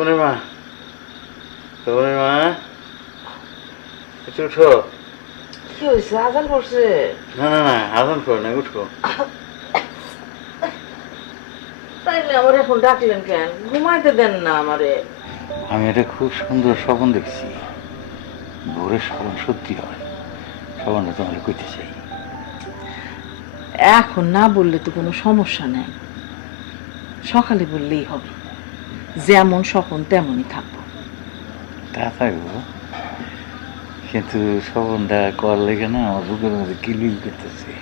পূর্ণিমা, পূর্ণিমা, একটু উঠো। কি হয়েছে? আজান পড়ছে? না না না, আজান করো না, উঠো। তাইলে আমার এখন ডাকলেন কেন? ঘুমাইতে দেন না আমারে। আমি একটা খুব সুন্দর স্বপ্ন দেখছি। ভোরের স্বপ্ন সত্যি হয়। স্বপ্নটা তোমার কইতে চাই। এখন না বললে তো কোনো সমস্যা নেই, সকালে বললেই হবে। যেমন স্বপ্ন তেমনই থাকবো। তা থাকবো, কিন্তু স্বপ্নটা কর লেগে না আমার বুকের মধ্যে কিলবিল করতেছে।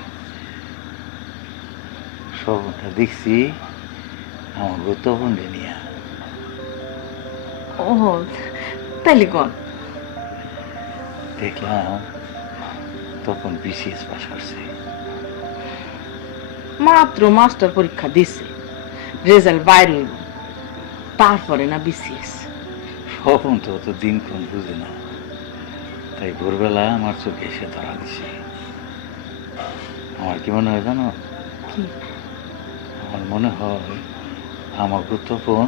স্বপ্নটা দেখছি আমার তখন নিয়ে। ও তাইলে কন। দেখলাম তখন বিসিএস পাস করছে। মাত্র মাস্টার পরীক্ষা দিছে, রেজাল্ট বাইর হইব, তারপরে না বিসিএস। স্বপ্ন তো অত দিনক্ষণ বুঝে না, তাই ভোরবেলা আমার চোখে এসে ধরা দিছে। আমার কি মনে হয় জানো? কি? আমার মনে হয় আমার তখন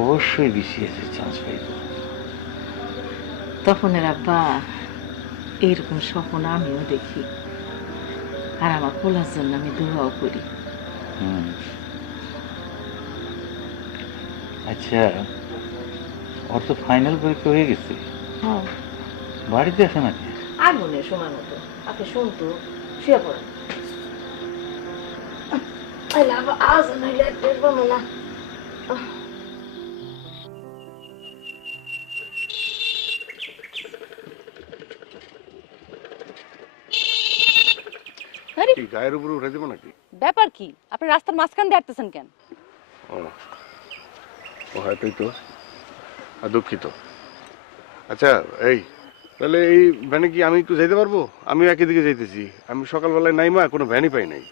অবশ্যই বিসিএস এর চান্স পাইব। তপনের আব্বা, এইরকম স্বপ্ন আমিও দেখি, আর আমার পোলার জন্য আমি দোয়াও করি। আচ্ছা, ওর তো ফাইনাল পরীক্ষা হয়ে গেছে, হ্যাঁ, বাড়িতে আসে নাকি? আগুনে সময় মতো আপনি শুনতো শুয়ে পড়েন। আজ নাইলে দেখবো না। কি গায়ের উপরে উঠে দিব নাকি? ব্যাপার কি? আপনি রাস্তার মাঝখান দিয়ে হাঁটতেছেন কেন? ও হয়তোই তো, দুঃখিত। আচ্ছা, এই তাহলে এই ভ্যানে কি আমি একটু যেতে পারবো? আমি একই দিকে যাইতেছি। আমি সকালবেলায় নাই মা, কোনো ভ্যানই পাই নাই।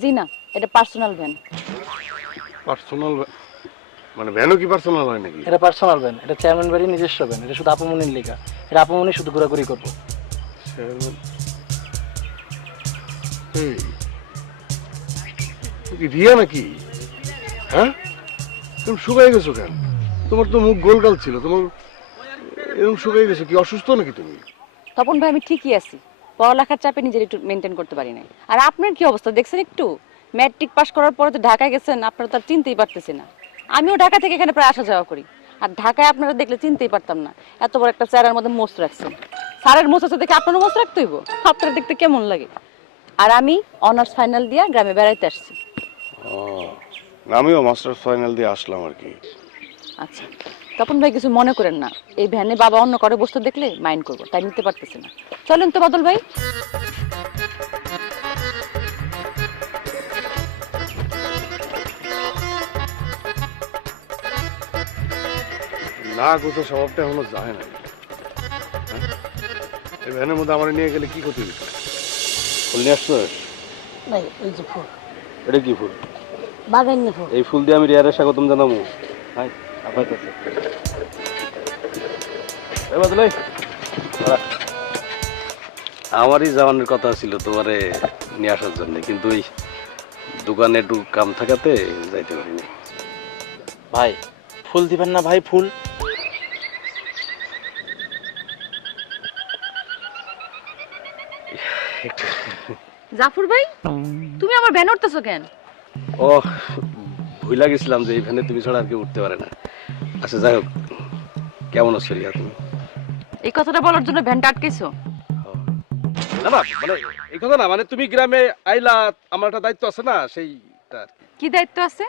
জি না, এটা পার্সোনাল ভ্যান। পার্সোনাল মানে ভ্যানও কি পার্সোনাল হয় নাকি? এটা পার্সোনাল ভ্যান, এটা চেয়ারম্যান বাড়ির নিজস্ব ভ্যান। এটা শুধু আপামনির লেখা, এটা আপামনি শুধু ঘোরাঘুরি করবো। এই, তুমি কি রিয়া নাকি? হ্যাঁ, তুমি শুকাই গেছো কেন? তোমার তো মুখ গোলগাল ছিল, তোমার এরকম শুকাই গেছো কি? অসুস্থ নাকি তুমি? তপন ভাই, আমি ঠিকই আছি, পড়ালেখার চাপে নিজের একটু মেনটেন করতে পারি না। আর আপনার কি অবস্থা দেখছেন একটু? ম্যাট্রিক পাস করার পরে তো ঢাকায় গেছেন, আপনারা তো আর চিনতেই পারতেছি না। আমিও ঢাকা থেকে এখানে প্রায় আসা যাওয়া করি, আর ঢাকায় আপনারা দেখলে চিনতেই পারতাম না। এত বড় একটা চেয়ারের মধ্যে মোস্ট রাখছেন, স্যারের মোস্ট আছে দেখে আপনারও মোস্ট রাখতে হইব? আপনারা দেখতে কেমন লাগে? আর আমি অনার্স ফাইনাল দিয়ে গ্রামে বেড়াইতে আসছি। আমিও মাস্টার্স ফাইনাল দিয়ে আসলাম আর কি। আচ্ছা, তপন ভাই কিছু মনে করেন না, এই ভ্যানে বাবা অন্য করে বসতে দেখলে মাইন্ড করবো, তাই নিতে পারতেছি না। চলেন তো বাদল ভাই। না গোছো স্বভাবটা এখনো যায় না। এই ভ্যানের মধ্যে আমার নিয়ে গেলে কি করতে দিত? ফুল নিয়ে আসছিস? ভাই এই যে ফুল, এটা কি ফুল? বাগানি ফুল। এই ফুল দিয়ে আমি রিয়ারে স্বাগতম জানাবো। হাই আপনার কাছে আমারই যাওয়ানোর কথা ছিল তোমারে নিয়ে আসার জন্য, কিন্তু ওই দোকানে একটু কাম থাকাতে যাইতে পারিনি। ভাই ফুল দিবেন না ভাই? ফুল জাফর ভাই, তুমি আমার ভ্যান উঠতেছো কেন? ও ভুলা গেছিলাম যে এই ভ্যানে তুমি ছাড়া আর কেউ উঠতে পারে না। আচ্ছা যাই হোক, কেমন আছো রিয়া তুমি? এই কথাটা বলার জন্য ভ্যানটা আটকেছো? না না, মানে এই কথা না, মানে তুমি গ্রামে আইলা, আমার একটা দায়িত্ব আছে না, সেইটা। কি দায়িত্ব আছে?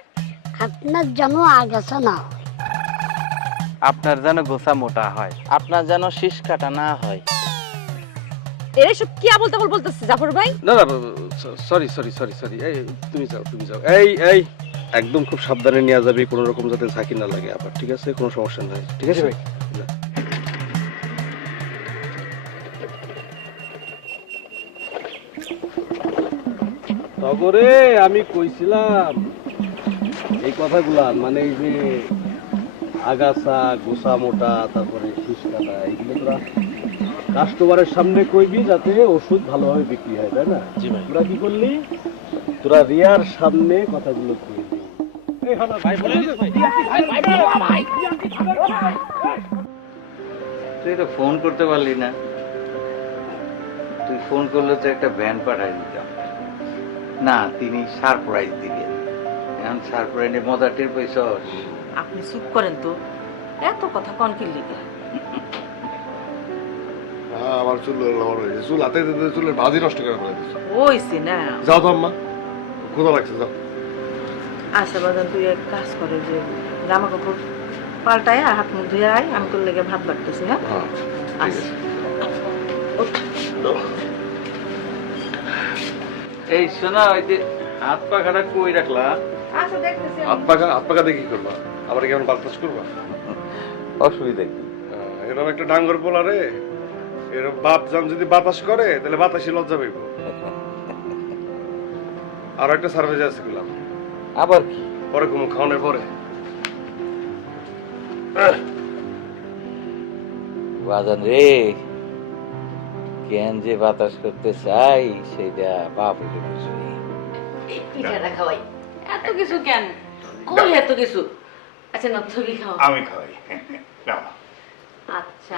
আপনার যেন আগাছা না হয়, আপনার যেন গোছা মোটা হয়, আপনার যেন শীষ কাটা না হয়। এর সব কি আবল তাবল বলতেছে জাফর ভাই? না না, সরি সরি সরি সরি, এই তুমি যাও, তুমি যাও। এই একদম খুব সাবধানে নিয়ে যাবি, কোনো রকম যাতে ঝাঁকি না লাগে আবার, ঠিক আছে? কোনো সমস্যা নাই, ঠিক আছে ভাই? তগরে আমি কইছিলাম এই কথাগুলা, মানে এই যে আগাছা গোসা মোটা, তারপরে শীষ কাটা, এইগুলো তোরা কাস্টমারের সামনে কইবি যাতে ওষুধ ভালোভাবে বিক্রি হয়, তাই না? জি ভাই। তোরা কি করলি? তোরা রিয়ার সামনে কথাগুলো কইবি। তুই তো ফোন করতে পারলি না, তুই ফোন করলে তো একটা ভ্যান পাঠাই দিতাম। না, তিনি সারপ্রাইজ দিবেন। এখন সারপ্রাইজে মজা টের পাইছ? আপনি চুপ করেন তো, এত কথা কন কি লিগে? আমার চুল হয়েছে, চুল হাতে দিতে চুলের ভাজি নষ্ট করে ফেলে দিচ্ছে। ওইছি না। যাও তো আম্মা, ক্ষুধা লাগছে, যাও। আচ্ছা বাজান, তুই এক কাজ করে যে জামা কাপড় পাল্টায় হাত মুখ ধুয়ে আয়, আমি তোর লেগে ভাত বাড়তেছি। হ্যাঁ হ্যাঁ, ঠিক আচ্ছা। আছে। যাও। এই শোনা, ওই যে হাত পাখাটা কই রাখলা? আচ্ছা দেখতেছি। হাত পাকা দিয়ে কি করবা? আবার কেমন বাতাস করবা? অসুবিধা কি? এরকম একটা ডাঙ্গর পোলা রে, এরকম বাপ জান যদি বাতাস করে তাহলে বাতাসই লজ্জা পাইব। আর একটা সার্ভিস আছে গুলাম, আবার কি? পরে ঘুমো, খাওয়ানোর পরে। বাজান রে, কেন যে বাতাস করতে চাই সেটা বাপ হইলে বুঝবি। এই পিঠাটা খাওয়াই। এত কিছু কেন? কই এত কিছু? আচ্ছা না, তুমি খাও। আমি খাওয়াই। নাও। আচ্ছা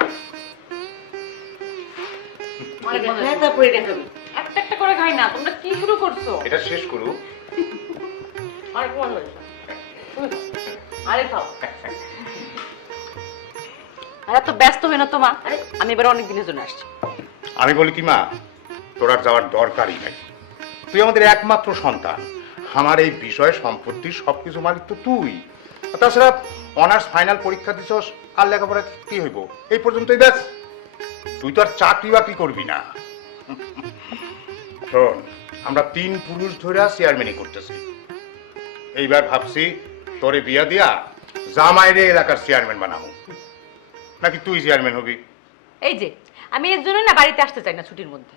তারপরে দেখাবি। একটা একটা করে খাই না, তোমরা কি শুরু করছো? এটা শেষ করু। আরেক মনে হয়েছে। আরে খাও। আর এত ব্যস্ত হই না তো মা, আমি এবার অনেক দিনের জন্য আসছি। আমি বলি কি মা, তোর আর যাওয়ার দরকারই নাই। তুই আমাদের একমাত্র সন্তান। আমার এই বিষয় সম্পত্তির সবকিছু মালিক তো তুই। আর তাছাড়া অনার্স ফাইনাল পরীক্ষা দিছস, আর লেখাপড়া কি হইব? এই পর্যন্তই ব্যাস। তুই তো আর চাকরি বাকরি করবি না। শোন, আমরা 3 পুরুষ ধরে চেয়ারম্যানই করতেছি। এইবার ভাবছি তোরে বিয়া দিয়া জামাইরে এলাকার চেয়ারম্যান বানাবো, নাকি তুই চেয়ারম্যান হবি? এই যে আমি এর জন্য না বাড়িতে আসতে চাই না ছুটির মধ্যে।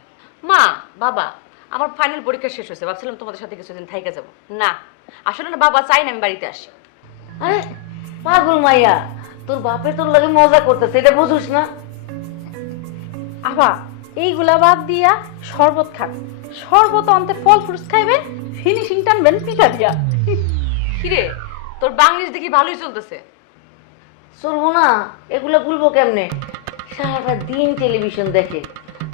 মা বাবা, আমার ফাইনাল পরীক্ষা শেষ হয়েছে, ভাবছিলাম তোমাদের সাথে কিছুদিন থাইকা যাব। না, আসলে না বাবা চাই না আমি বাড়িতে আসি। আরে পাগল মাইয়া, তোর বাপে তোর লাগে মজা করতেছে, এটা বুঝুস না? আবা এইগুলা বাদ দিয়া শরবত খান, শরবত অন্তে ফল ফ্রুটস খাইবেন, ফিনিশিং টানবেন পিঠা দিয়া। কিরে, তোর বাংলাদেশ দেখি ভালোই চলতেছে। চলবো না, এগুলো ভুলবো কেমনে? সারাটা দিন টেলিভিশন দেখে,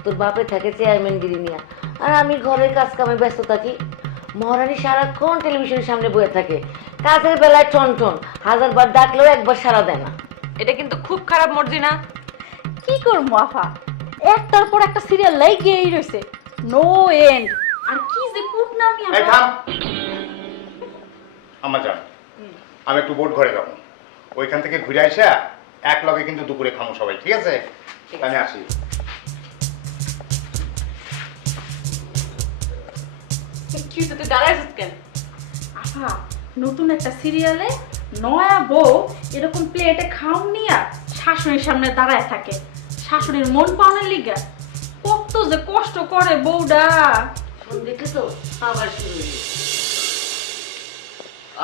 তোর বাপে থাকে চেয়ারম্যানগিরি নিয়ে, আর আমি ঘরের কাজ কামে ব্যস্ত থাকি। মহারানী সারাক্ষণ টেলিভিশনের সামনে বসে থাকে, কাজের বেলায় টন, 1000 বার ডাকলেও একবার সাড়া দেয় না। এটা কিন্তু খুব খারাপ মর্জি না? কি করবো আফা, একটার পর একটা সিরিয়াল লাগিয়েই রয়েছে, নো এন্ড। আর কি যে কুট নামি এই থাম। আমার জান, আমি একটু বোট ঘরে যাবো, ওইখান থেকে ঘুরে আসা এক লগে কিন্তু দুপুরে খামো সবাই, ঠিক আছে? আমি আসি। কি তুই দাঁড়াইছিস কেন? আফা নতুন একটা সিরিয়ালে নয়া বউ এরকম প্লেটে খাওন নিয়া শাশুড়ির সামনে দাঁড়ায় থাকে, শাশুড়ির মন পাওয়ার লিগা কত যে কষ্ট করে বউডা। দেখলি তো, আবার শুরু হয়ে গেছে।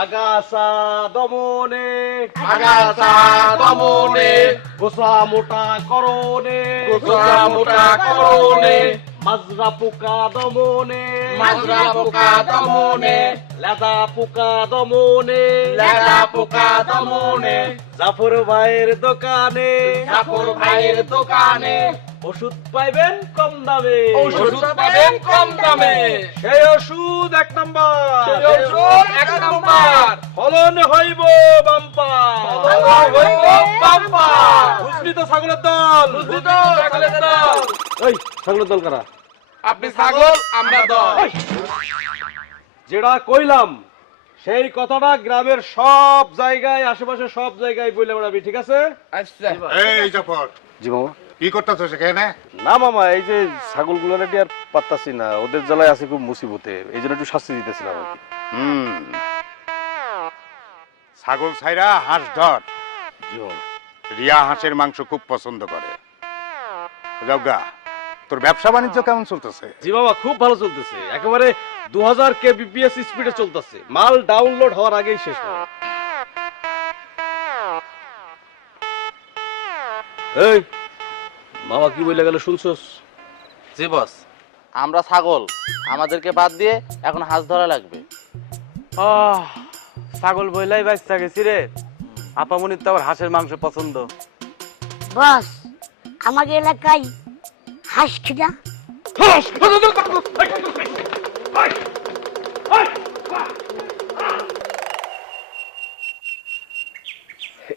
আগাছা দমনে, আগাছা দমনে, গোসা মোটা করনে, গোসা মোটা করনে, মাজরা পোকা দমনে, মাজরা পোকা দমনে, লেদা পোকা দমনে, লেদা পোকা দমনে, জাফর ভাইয়ের দোকানে, জাফর ভাইয়ের দোকানে ওষুধ পাইবেন কম দামে, ওষুধ পাবেন কম দামে। সেই ওষুধ 1 নাম্বার, সেই ওষুধ 1 নাম্বার, ফলন হইব বাম্পার, ফলন হইব বাম্পার। বুঝলি তো ছাগলের দল, বুঝলি তো ছাগলের দল। এই ছাগলের দল কারা? আপনি ছাগল, আমরা দল। যেটা কইলাম সেই কথাটা গ্রামের সব জায়গায়, আশেপাশে সব জায়গায় বলে বেড়াবি, ঠিক আছে? আচ্ছা, এই জাফর, জি মামা। কি করতেছ সেখানে? না মামা, এই যে ছাগলগুলো নাকি আর পাত্তাছি না, ওদের জ্বালায় আছে খুব মুসিবতে, এই জন্য একটু শাস্তি দিতেছিলাম আর কি। ছাগল ছাইরা হাঁস ধর। জি মামা। রিয়া হাঁসের মাংস খুব পছন্দ করে। যাওগা, তোর ব্যবসা বাণিজ্য কেমন চলতেছে? জি মামা, খুব ভালো চলতেছে, একেবারে 2000 kbps স্পিডে চলতেছে, মাল ডাউনলোড হওয়ার আগেই শেষ হয়। এই মামা কি বলে গেল শুনছস? জি বস, আমরা ছাগল, আমাদেরকে বাদ দিয়ে এখন হাঁস ধরা লাগবে। ছাগল বইলাই বাচ্চা গেছি রে। আপামনির তো আবার হাঁসের মাংস পছন্দ। বস আমাদের এলাকায় হাঁস খিদা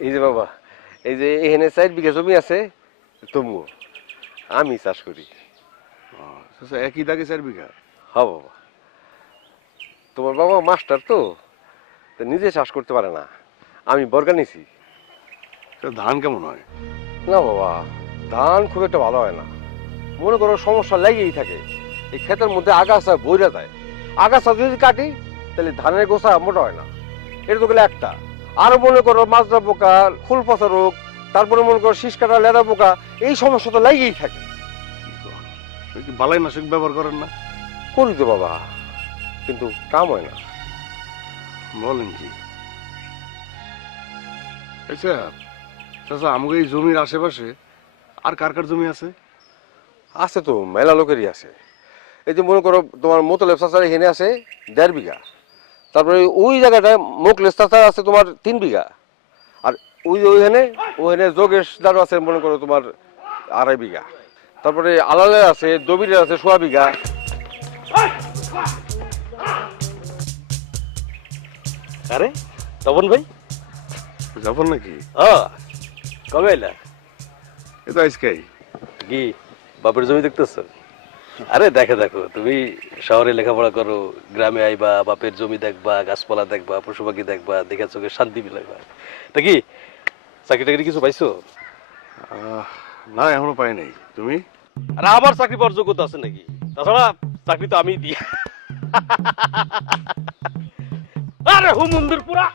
এই যে বাবা, এই যে এখানে 4 বিঘা জমি আছে তবু আমি চাষ করি। চাচা একই দাগে 4 বিঘা? হ্যাঁ বাবা, তোমার বাবা মাস্টার তো নিজে চাষ করতে পারে না, আমি বর্গা নিছি। ধান কেমন হয়? না বাবা, ধান খুব একটা ভালো হয় না। মনে করো সমস্যা লেগেই থাকে। এই ক্ষেতের মধ্যে আগাছা বইরা যায়, আগাছা যদি কাটি তাহলে ধানের গোছা মোটা হয় না। এটা তো গেলে একটা। আরো মনে করো মাজরা পোকা, ফুল পচা রোগ, তারপরে মনে করো শীষ কাটা লেদা পোকা, এই সমস্যা তো লেগেই থাকে। বালাই নাশক ব্যবহার করেন না? করি তো বাবা, কিন্তু কাম হয় না। বলেন কি? আচ্ছা চাচা, আমাকে এই জমির আশেপাশে আর কার কার জমি আছে? আছে তো, মেলা লোকেরই আছে। এই যে মনে করো তোমার মোতলেব চাচার এখানে আছে 1.5 বিঘা, তারপরে ওই জায়গাটায় মোকলেশ চাচার আছে তোমার 3 বিঘা, আর ওই যে ওইখানে যোগেশ দারু আছে মনে করো তোমার 2.5 বিঘা, তারপরে আলালের আছে, দবিরের আছে 1.5 বিঘা। আরে তপন ভাই, যাবন নাকি? কবে এলা? এ তো আজকেই। কি বাপের জমি দেখতেছো? আরে দেখো, তুমি শহরে লেখাপড়া করো, গ্রামে আইবা, বাপের জমি দেখবা, গাছপালা দেখবা, পশু পাখি দেখবা, দেখে চোখে শান্তি মিলাইবা। তা কি চাকরি টাকরি কিছু পাইছো? না এখনো পাই নাই। তুমি? আরে আমার চাকরি পাওয়ার যোগ্যতা আছে নাকি? তাছাড়া চাকরি তো আমি দিই। আরে হুমুন্দির পুরা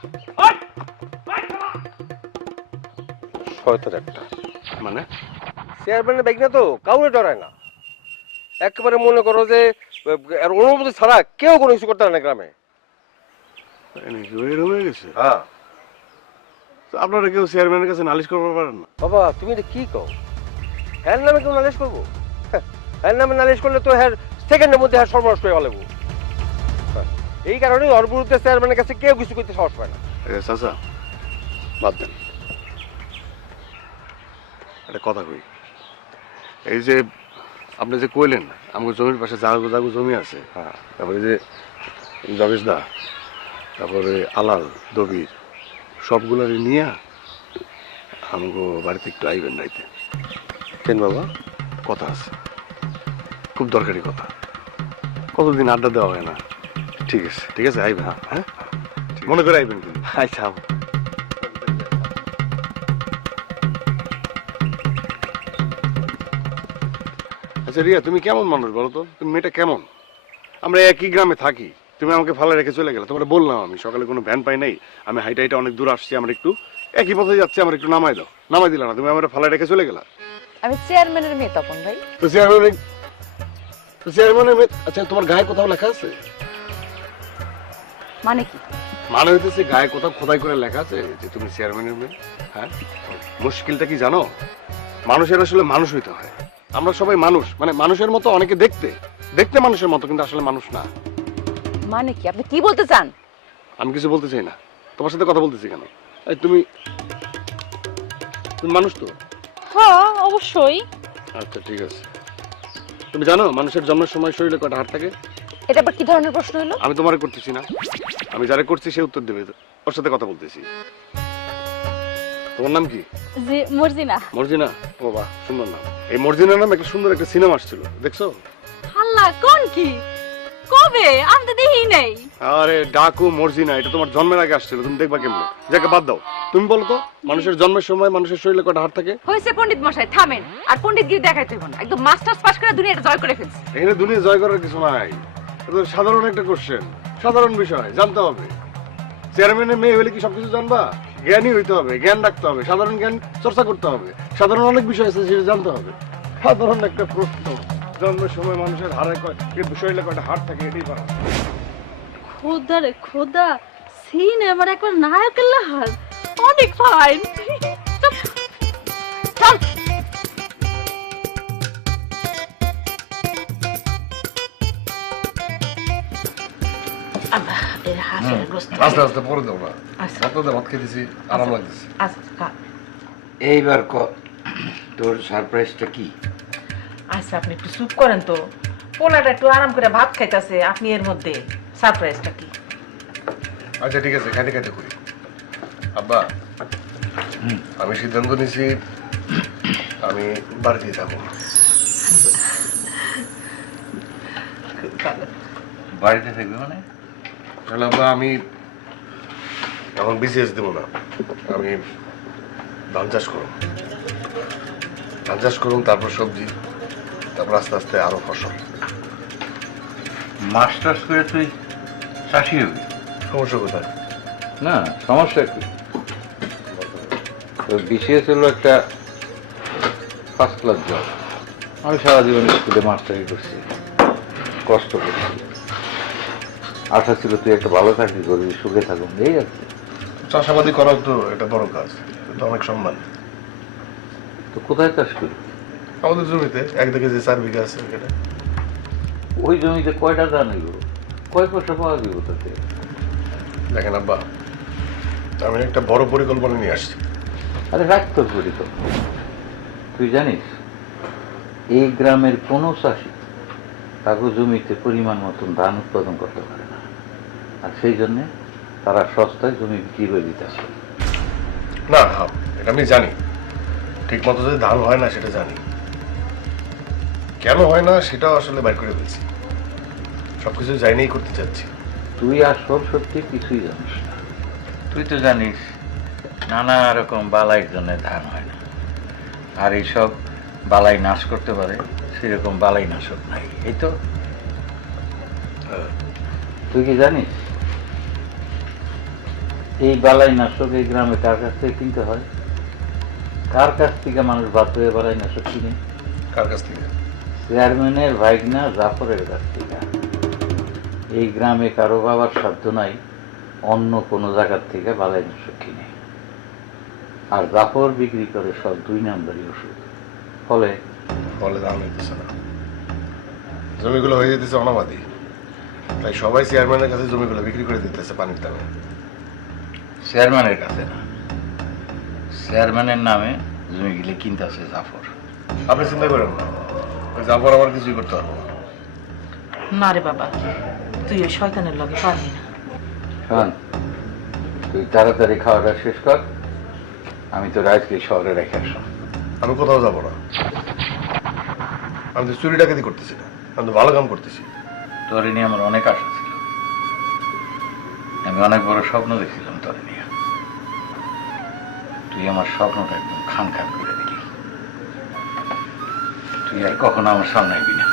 শয়তান একটা। মানে চেয়ারম্যানের বাইক না তো কাউরে ডরায় না। একেবারে মনে করো যে এর অনুমতি ছাড়া কেউ কোনো কিছু করতে পারে না গ্রামে। এরকম হয়ে গেছে? হ্যাঁ তো আপনারা কেউ চেয়ারম্যানের কাছে নালিশ করতে পারেন না? বাবা, তুমি এটা কি কও? হ্যার নামে কেউ নালিশ করবো? হ্যার নামে নালিশ করলে তো হ্যার সেকেন্ডের মধ্যে হ্যার সর্বনাশ করে ফেলবো। এই কারণে ওর বিরুদ্ধে চেয়ারম্যানের কাছে কেউ কিছু করতে সাহস পায় না। চাচা বাদ দেন, একটা কথা কই। এই যে আপনি যে কইলেন আমাকে জমির পাশে জাগো জাগো জমি আছে, হ্যাঁ, তারপরে যে জগেশ দা, তারপরে আলাল, দবির, সবগুলারই নিয়ে আমাকে বাড়িতে একটু আইবেন রাইতে। কেন বাবা? কথা আছে, খুব দরকারি কথা। কতদিন আড্ডা দেওয়া হয় না। ঠিক আছে ঠিক আছে, আইবেন। হ্যাঁ মনে করে আইবেন কিন্তু। আচ্ছা। আচ্ছা রিয়া, তুমি কেমন মানুষ বলো তো? তুমি মেয়েটা কেমন? আমরা একই গ্রামে থাকি, তুমি আমাকে ফালা রেখে চলে গেলে। তোমার বললাম আমি সকালে কোনো ভ্যান পাই নাই, আমি হাইটা হাইটা অনেক দূর আসছি, আমার একটু একই পথে যাচ্ছি, আমার একটু নামাই দাও। নামাই দিলা না, তুমি আমার ফালা রেখে চলে গেলা। আমি চেয়ারম্যানের মেয়ে তপন ভাই। তো চেয়ারম্যানের মেয়ে। আচ্ছা তোমার গায়ে কোথাও লেখা আছে? মানে কি? মানে হইতেছে গায়ে কোথাও খোদাই করে লেখা আছে যে তুমি চেয়ারম্যানের মেয়ে? হ্যাঁ, মুশকিলটা কি জানো? মানুষের আসলে মানুষ হইতে হয়। আমরা সবাই মানুষ, মানে মানুষের মতো, অনেকে দেখতে দেখতে মানুষের মতো, কিন্তু আসলে মানুষ না। মানে কি আপনি কি বলতে চান? আমি কিছু বলতে চাই না, তোমার সাথে কথা বলতেছি কেন? এই তুমি মানুষ তো? হ্যাঁ অবশ্যই। আচ্ছা ঠিক আছে। তুমি জানো মানুষের জন্মের সময় শরীরে কয়টা হাড় থাকে? এটা আবার কি ধরনের প্রশ্ন হলো? আমি তোমারে করতেছি না, আমি যারা করছি সে উত্তর দেবে, ওর সাথে কথা বলতেছি। তোমার নাম কি? জি মর্জিনা। মর্জিনা? ও বাহ, সুন্দর নাম। এই মর্জিনা নাম একটা সুন্দর একটা সিনেমা আসছিল, দেখছো? আল্লাহ, কোন কি? কবে? আমি তো দেখি নাই। আরে ডাকু মর্জিনা, এটা তোমার জন্মের আগে আসছিল, তুমি দেখবা কেমনে? যাকে বাদ দাও। তুমি বলো তো, মানুষের জন্মের সময় মানুষের শরীরে কয়টা হাড় থাকে? হয়েছে পণ্ডিত মশাই, থামেন। আর পণ্ডিতগিরি দেখাইতে হইব না। একদম মাস্টার্স পাস করে দুনিয়াটা জয় করে ফেলছে। এখানে দুনিয়া জয় করার কিছু নাই, এটা সাধারণ একটা কোশ্চেন, সাধারণ বিষয়, জানতে হবে। চেয়ারম্যানের মেয়ে হলে কি সবকিছু জানবা? জ্ঞানী হইতে হবে, জ্ঞান রাখতে হবে, সাধারণ জ্ঞান চর্চা করতে হবে, সাধারণ অনেক বিষয় আছে সেটা জানতে হবে। সাধারণ একটা প্রশ্ন, জন্মের সময় মানুষের হাড়ে শরীরে কয়টা হাড় থাকে, এটাই পারা। খোদা রে খোদা, সিনেমার একবার নায়কের লাহার, অনেক ফাইন। চল। এই হাঁসের গোস্ত আস্তে আস্তে পরে দাও না, আচ্ছা। আপনাদের ভাত খেতেছি, আরাম লাগতেছে। আচ্ছা এইবার তোর সারপ্রাইজটা কি? আচ্ছা, আপনি একটু চুপ করেন তো। পোলাটা একটু আরাম করে ভাত খাইতেছে, আপনি এর মধ্যে সারপ্রাইজটা কি? আচ্ছা ঠিক আছে, খাইতে খাইতে করি। আব্বা, আমি সিদ্ধান্ত নিছি আমি বাড়িতেই থাকবো। বাড়িতে থাকবে মানে? তাহলে আব্বা আমি এখন বিসিএস দেবো না, আমি ধান চাষ করুন, ধান চাষ করুন, তারপর সবজি, তারপর আস্তে আস্তে আরো ফসল। মাস্টার্স করে তুই চাষি হবি? সমস্যা কোথায়? না, সমস্যা কি? বিসিএস হলো একটা ফার্স্ট ক্লাস জব। আমি সারা জীবন স্কুলে মাস্টারি করছি, কষ্ট করছি, আশা ছিল তুই একটা ভালো চাকরি করবি, সুখে থাকুন, এই আর কি। চাষাবাদি করাও তো এটা বড় কাজ, এটা অনেক সম্মান। তো কোথায় চাষ করি? আমাদের জমিতে একদিকে যে 4 বিঘা আছে এটা। ওই জমিতে কয়টা ধান হইব, কয় পয়সা পাওয়া যাবে তাতে? দেখেন আব্বা, আমি একটা বড় পরিকল্পনা নিয়ে আসছি। আরে রাখ তোর পরিকল্পনা। তুই জানিস এই গ্রামের কোনো চাষি কাগজ জমিতে পরিমাণ মতন ধান উৎপাদন করতে পারে না, আর সেই জন্যে তারা সস্তায় জমি বিক্রি করে দিতে আসে। না হ্যাঁ, এটা আমি জানি, ঠিক মতো যে ধান হয় না সেটা জানি, কেন হয় না সেটাও আসলে বাইর করে ফেলছি। সবকিছু যাইনেই করতে চাচ্ছি। তুই আসল সত্যি কিছুই জানিস না। তুই তো জানিস নানা রকম বালাইয়ের জন্য ধান হয় না, আর এইসব বালাই নাশ করতে পারে সেরকম বালাই নাশক নাই, এই তো। তুই কি জানিস এই বালাই নাশক এই গ্রামে কার কাছ থেকে কিনতে হয়? কার কাছ থেকে মানুষ বাধ্য হয়ে বালাই নাশক কিনে? কার কাছ থেকে? চেয়ারম্যানের ভাইগনা জাফরের কাছ থেকে। এই গ্রামে কারো বাবার সাধ্য নাই অন্য কোনো জায়গার থেকে বালাই নাশক কিনে, আর জাফর বিক্রি করে সব 2 নাম্বারি ওষুধ। ফলে ধান হইতেছে না, জমিগুলো হয়ে যেতেছে অনাবাদি, তাই সবাই চেয়ারম্যানের কাছে জমিগুলো বিক্রি করে দিতেছে পানির দামে। চেয়ারম্যানের কাছে না, চেয়ারম্যানের নামে জমিগুলি কিনতেছে জাফর। আপনি চিন্তা করেন না, ওই জাফর আমার কিছুই করতে পারবো না। না রে বাবা, তুই ওই শয়তানের লগে পারবি না। শোন, তুই তাড়াতাড়ি খাওয়াটা শেষ কর, আমি তো রাজকে শহরে রেখে আসলাম। আমি কোথাও যাবো না, আমি তো চুরি ডাকাতি করতেছি না, আমি তো ভালো কাম করতেছি। তোর নিয়ে আমার অনেক আশা ছিল, আমি অনেক বড় স্বপ্ন দেখছিলাম তোর নিয়ে। তুই আমার স্বপ্নটা একদম খান খান করে দিলি। তুই আর কখনো আমার সামনে আইবি না।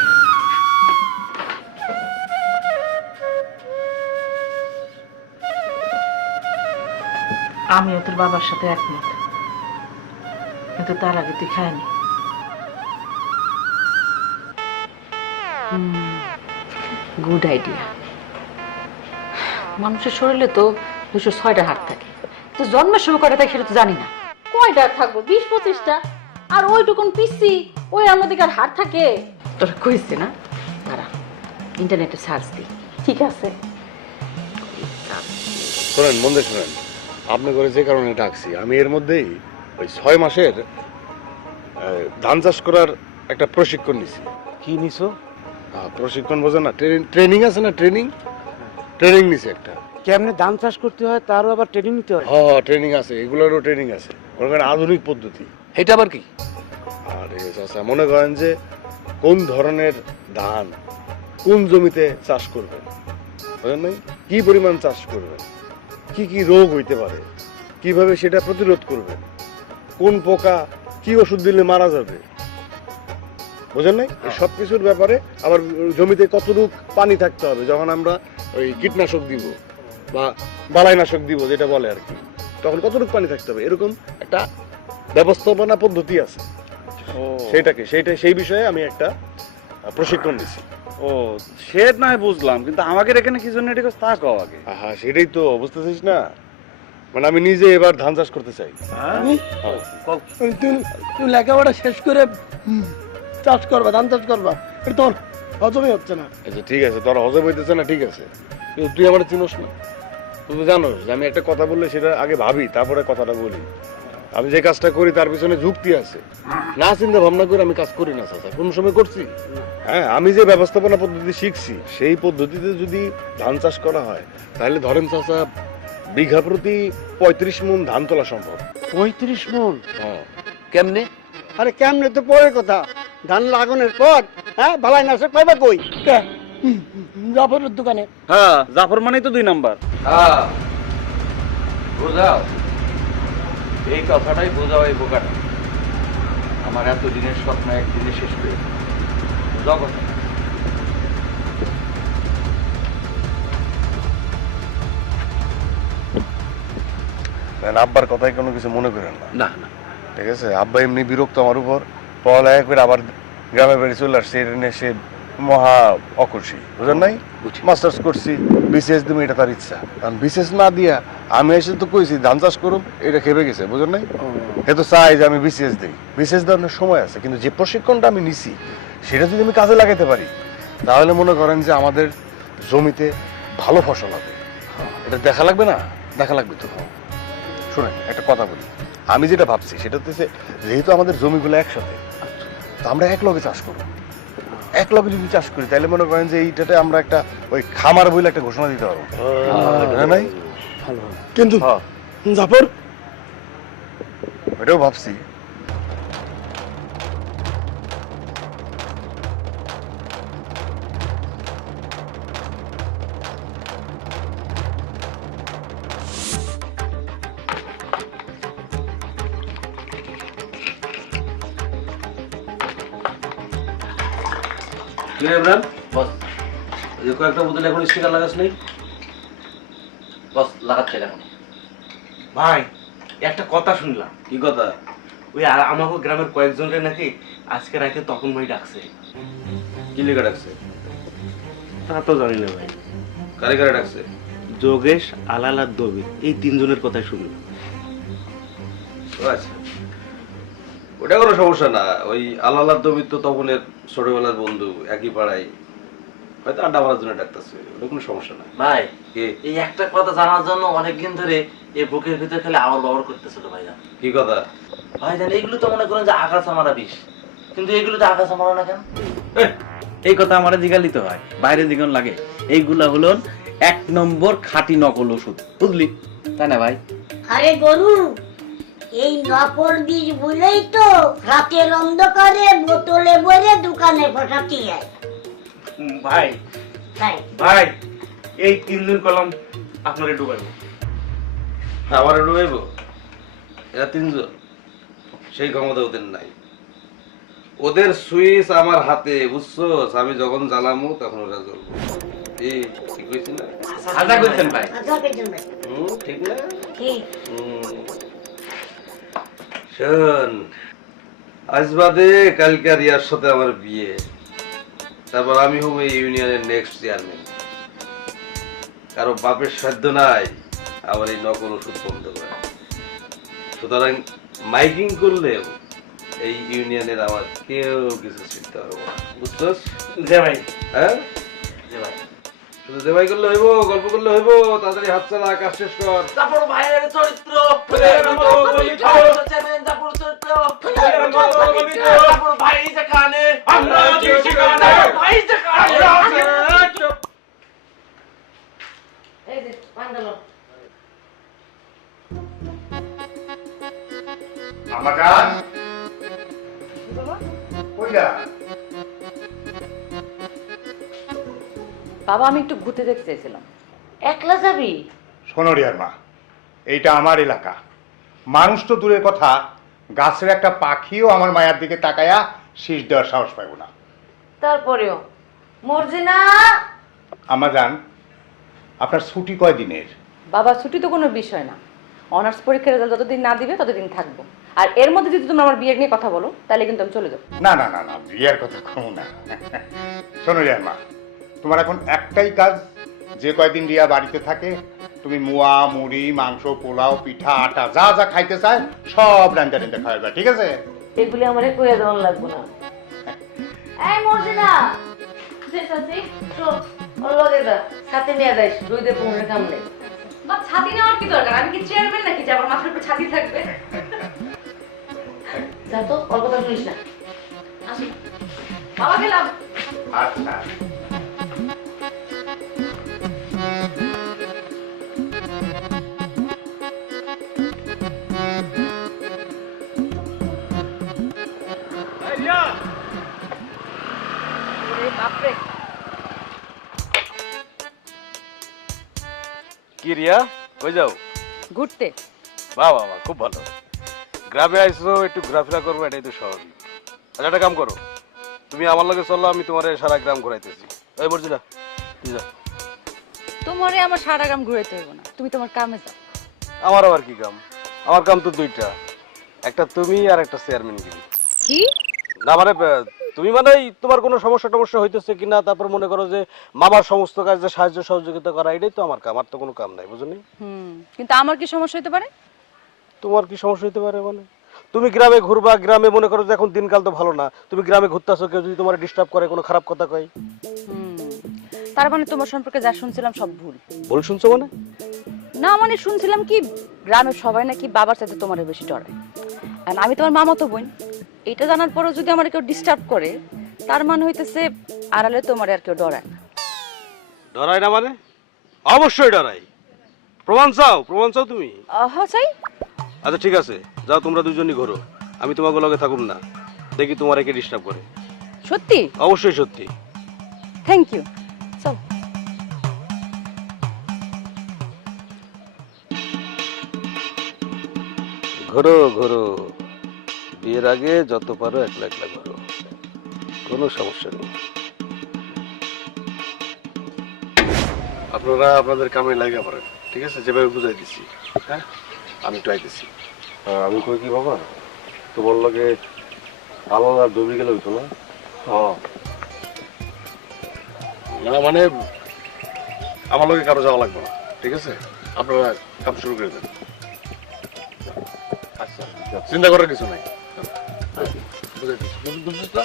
আমিও তোর বাবার সাথে একমত, কিন্তু তার আগে তুই খায়নি। Good idea. মানুষের শরীরে তো 206টা হাড় থাকে, তো জন্মের সময় কয়টা থাকে সেটা তো জানি না। কয়টা থাকবো? 20-25টা। আর ওইটুকুন পিসি, ওই আমাদের আর হাত থাকে। তোরা কইছে না, দাঁড়া ইন্টারনেটে সার্চ দিই। ঠিক আছে। শোনেন, মন দিয়ে শোনেন, আপনি করে যে কারণে ডাকছি, আমি এর মধ্যেই ওই 6 মাসের ধান চাষ করার একটা প্রশিক্ষণ নিছি। কি নিছো? প্রশিক্ষণ বোঝেন না, ট্রেনিং আছে না, ট্রেনিং নিছি একটা। কেমনে ধান চাষ করতে হয় তারও আবার ট্রেনিং নিতে হয়? হ্যাঁ ট্রেনিং আছে, এগুলোরও ট্রেনিং আছে, মনে করেন আধুনিক পদ্ধতি। এটা আবার কি? আরে চাচা, মনে করেন যে কোন ধরনের ধান কোন জমিতে চাষ করবেন, বুঝলেন নাই, কি পরিমাণ চাষ করবেন, কি কি রোগ হইতে পারে, কিভাবে সেটা প্রতিরোধ করবেন, কোন পোকা কি ওষুধ দিলে মারা যাবে, বুঝলেন নাই, সব কিছুর ব্যাপারে। আবার জমিতে কতটুকু পানি থাকতে হবে যখন আমরা ওই কীটনাশক দিব বা বালাইনাশক দিব যেটা বলে আর কি, তখন কতটুকু পানি থাকতে হবে, এরকম একটা ব্যবস্থাপনা পদ্ধতি আছে। সেই বিষয়ে আমি একটা প্রশিক্ষণ দিচ্ছি। ও সে নয় বুঝলাম, কিন্তু আমাকে এখানে কি জন্য এটা তা কও আগে। হ্যাঁ সেটাই তো, বুঝতেছিস না, মানে আমি নিজে এবার ধান চাষ করতে চাই। তুই লেখাপড়া শেষ করে চাষ করবা, ধান চাষ করবা, এটা তোর হজমই হচ্ছে না। আচ্ছা ঠিক আছে, তোর হজম হইতেছে না ঠিক আছে, কিন্তু তুই আমার চিনোস না। তুই তো জানোস যে আমি একটা কথা বললে সেটা আগে ভাবি তারপরে কথাটা বলি। আমি যে কাজটা করি তার পিছনে যুক্তি আছে, না চিন্তা ভাবনা করে আমি কাজ করি না চাচা, কোন সময় করছি? হ্যাঁ, আমি যে ব্যবস্থাপনা পদ্ধতি শিখছি সেই পদ্ধতিতে যদি ধান চাষ করা হয় তাহলে ধরেন চাচা বিঘা প্রতি 35 মণ ধান তোলা সম্ভব। 35 মণ? হ্যাঁ। কেমনে? আরে কেমনে তো পরের কথা, ধান লাগানোর পর হ্যাঁ বালাই নাশক পাইবা কই? জাফরের দোকানে। হ্যাঁ, জাফর মানেই তো 2 নাম্বার। হ্যাঁ, বোঝাও, এই কথাটাই বোঝাও এই বোকাটা। আমার এত দিনের স্বপ্ন একদিনে শেষ করে বোঝাও কথা। আব্বার কথায় কোনো কিছু মনে করেন না। না না, ঠিক আছে, আব্বা এমনি বিরক্ত আমার উপর, পড়ালেখা করে আবার গ্রামে বাড়ি চলে আসছে, এটা নিয়ে সে মহা অখুশি, বুঝেন নাই? মাস্টার্স করছি, বিসিএস দিবি, এটা তার ইচ্ছা। কারণ বিসিএস না দিয়া আমি এসে তো কইছি ধান চাষ করুম, এটা খেপে গেছে, বুঝেন নাই? এ তো চাই যে আমি বিসিএস দিই, বিসিএস দেওয়ার সময় আছে, কিন্তু যে প্রশিক্ষণটা আমি নিছি সেটা যদি আমি কাজে লাগাতে পারি তাহলে মনে করেন যে আমাদের জমিতে ভালো ফসল হবে। এটা দেখা লাগবে না? দেখা লাগবে তো। শোনেন একটা কথা বলি, আমি যেটা ভাবছি সেটা হচ্ছে যেহেতু আমাদের জমিগুলো একসাথে, তো আমরা এক লগে চাষ করবো। এক লগে যদি চাষ করি তাহলে মনে করেন যে এইটাতে আমরা একটা ওই খামার বলে একটা ঘোষণা দিতে পারবো, নাই? কিন্তু জাফর এটাও ভাবছি। ইমরান, বস, এই কয়েকটা বোতলে এখন স্টিকার লাগাস নেই? বস লাগাচ্ছে এখন। ভাই একটা কথা শুনলাম। কি কথা? ওই আমাকে গ্রামের কয়েকজনের নাকি আজকে রাতে তখন ভাই ডাকছে। কি লেখা ডাকছে? তা তো জানি না ভাই। কারে কারে ডাকছে? যোগেশ, আলাল আর দবির, এই 3 জনের কথাই শুনলাম। ও আচ্ছা, ওটা কোনো সমস্যা না। ওই আলালার দবির তো তপনের ছোটবেলার বন্ধু, একই পাড়ায়, হয়তো আড্ডা মারার জন্য ডাকতেছে, ওটা কোনো সমস্যা না। ভাই কি? এই একটা কথা জানার জন্য অনেকদিন ধরে এই বুকের ভিতরে খালি আওয়ার বাবর করতেছিল ভাইজান। কি কথা? ভাইজান এগুলো তো মনে করেন যে আগাছা মারা বিষ, কিন্তু এগুলো তো আগাছা মারা না কেন? এই কথা আমার জিগালি তো হয়, বাইরে দিগন লাগে। এইগুলা হলো 1 নম্বর খাঁটি নকল ওষুধ, বুঝলি? তাই না ভাই? আরে গরু, এই নকল বীজ বলেই তো রাতের অন্ধকারে বোতলে ভরে দোকানে পাঠাতে হয়। ভাই তাই ভাই এই 3 জন কলম আপনারে ডুবাইবো। আমার ডুবাইব? এরা 3 জন, সেই ক্ষমতা ওদের নাই। ওদের সুইচ আমার হাতে, বুঝছো? আমি যখন জ্বালামু তখন ওরা জ্বলবো। এই ঠিক হয়েছে না? আজা কইছেন ভাই? আচ্ছা পেছনে ঠিক না? ঠিক। শোন, আজ বাদে কালকে রিয়ার সাথে আমার বিয়ে, তারপর আমি হবো এই ইউনিয়নের নেক্সট চেয়ারম্যান। কারো বাপের সাধ্য নাই আমার এই নকল ওষুধ বন্ধ করা। সুতরাং মাইকিং করলেও এই ইউনিয়নের আমার কেউ কিছু শিখতে পারবো না, বুঝছস? যে ভাই, হ্যাঁ, যে ভাই শুধু দেবাই করলে হইব, গল্প করলে হইব। তাড়াতাড়ি হাত চালা, কাজ শেষ কর। জাফর ভাইয়ের চরিত্র, জাফর চরিত্র, জাফর ভাই যেখানে আমরা সেখানে, ভাই যেখানে। এই যে পান্ডালো আমাজান কইলা? বাবা আমি একটু ঘুরতে যেতে চাইছিলাম। একলা যাবি? শোনো রিয়ার মা, এইটা আমার এলাকা। মানুষ তো দূরের কথা, গাছের একটা পাখিও আমার মায়ের দিকে তাকায়া শীষ দেওয়ার সাহস পাইব না। তারপরেও মর্জি না। আমাজান, আপনার ছুটি কয় দিনের? বাবা ছুটি তো কোনো বিষয় না, অনার্স পরীক্ষার রেজাল্ট যতদিন না দিবে ততদিন থাকবো। আর এর মধ্যে যদি তোমরা আমার বিয়ের নিয়ে কথা বলো তাহলে কিন্তু আমি চলে যাবো। না না না না, বিয়ের কথা কম না। শোনো রিয়ার মা, তোমার এখন একটাই কাজ, যে কয়দিন রিয়া বাড়িতে থাকে তুমি মুয়া, মুড়ি, মাংস, পোলাও, পিঠা, আটা যা যা খাইতে চায় সব রান্না রান্না খাওয়াবে, ঠিক আছে? এগুলি আমারে কইয়া দেওয়ার লাগবো না। এই মর্জিনা যে চাচি শোন ওর লগে যা সাথে নিয়ে যাইস রুইদের পুনের কাম নেই বা ছাতি নেওয়ার কি দরকার? আমি কি চেয়ারম্যান নাকি যে আমার মাথার উপর ছাতি থাকবে? যা তো ওর কথা শুনিস না আসি বাবা গেলাম। আচ্ছা বাপরে, কি রিয়া, কই যাও? ঘুরতে। বাহ বাহ বাহ, খুব ভালো। গ্রামে আইসো, একটু ঘোরাফেরা করবো, এটাই তো স্বাভাবিক। আচ্ছা একটা কাম করো, তুমি আমার লগে চলো, আমি তোমার সারা গ্রাম ঘুরাইতেছি। এই মর্জিনা তুই যা। তোমারে আমার সারা গ্রাম ঘুরাইতে হইব না, তুমি তোমার কামে যাও। আমার আবার কি কাম? আমার কাম তো দুইটা, একটা তুমি আর একটা চেয়ারম্যান গিরি। কি? না মানে তুমি মানে তোমার কোনো সমস্যা টমস্যা হইতেছে কিনা, তারপর মনে করো যে মামার সমস্ত কাজে সাহায্য সহযোগিতা করা, এটাই তো আমার কাম, আর তো কোনো কাম নাই, বুঝলি? কিন্তু আমার কি সমস্যা হইতে পারে? তোমার কি সমস্যা হইতে পারে মানে? তুমি গ্রামে ঘুরবা, গ্রামে মনে করো যে এখন দিনকাল তো ভালো না, তুমি গ্রামে ঘুরতেছো, কেউ যদি তোমার ডিস্টার্ব করে, কোনো খারাপ কথা কয়, তার মানে তোমার সম্পর্কে যা শুনছিলাম সব ভুল। ভুল শুনছো মানে? না মানে শুনছিলাম কি গ্রামের সবাই নাকি বাবার সাথে তোমার বেশি ডরায়, আর আমি তোমার মামাতো বোন। এটা জানার পরও যদি আমার কেউ ডিস্টার্ব করে, তার মানে হইতেছে আড়ালে তোমার আর কেউ ডরায় না। ডরাই না মানে? অবশ্যই ডরাই। প্রমাণ চাও? প্রমাণ চাও তুমি? হ্যাঁ চাই। আচ্ছা ঠিক আছে, যাও তোমরা দুজনই ঘোরো, আমি তোমাকে লগে থাকুম না, দেখি তোমার একে ডিস্টার্ব করে। সত্যি? অবশ্যই সত্যি। Thank you. চল। ঘোরো ঘোরো, বিয়ের আগে যত পারো একলা একলা ঘোরো, কোনো সমস্যা নেই। আপনারা আপনাদের কামে লাগা পড়েন, ঠিক আছে? যেভাবে বুঝাই দিচ্ছি, হ্যাঁ আমি একটু আইতেছি। আমি কই কি বাবা, তোমার লগে আলাদা আর দবি গেলে হইতো না? না মানে আমার লগে কারো যাওয়া লাগবে না, ঠিক আছে? আপনারা কাম শুরু করে দেন। আচ্ছা চিন্তা করার কিছু নাই, বুঝাই দিচ্ছি। বুঝছিস না?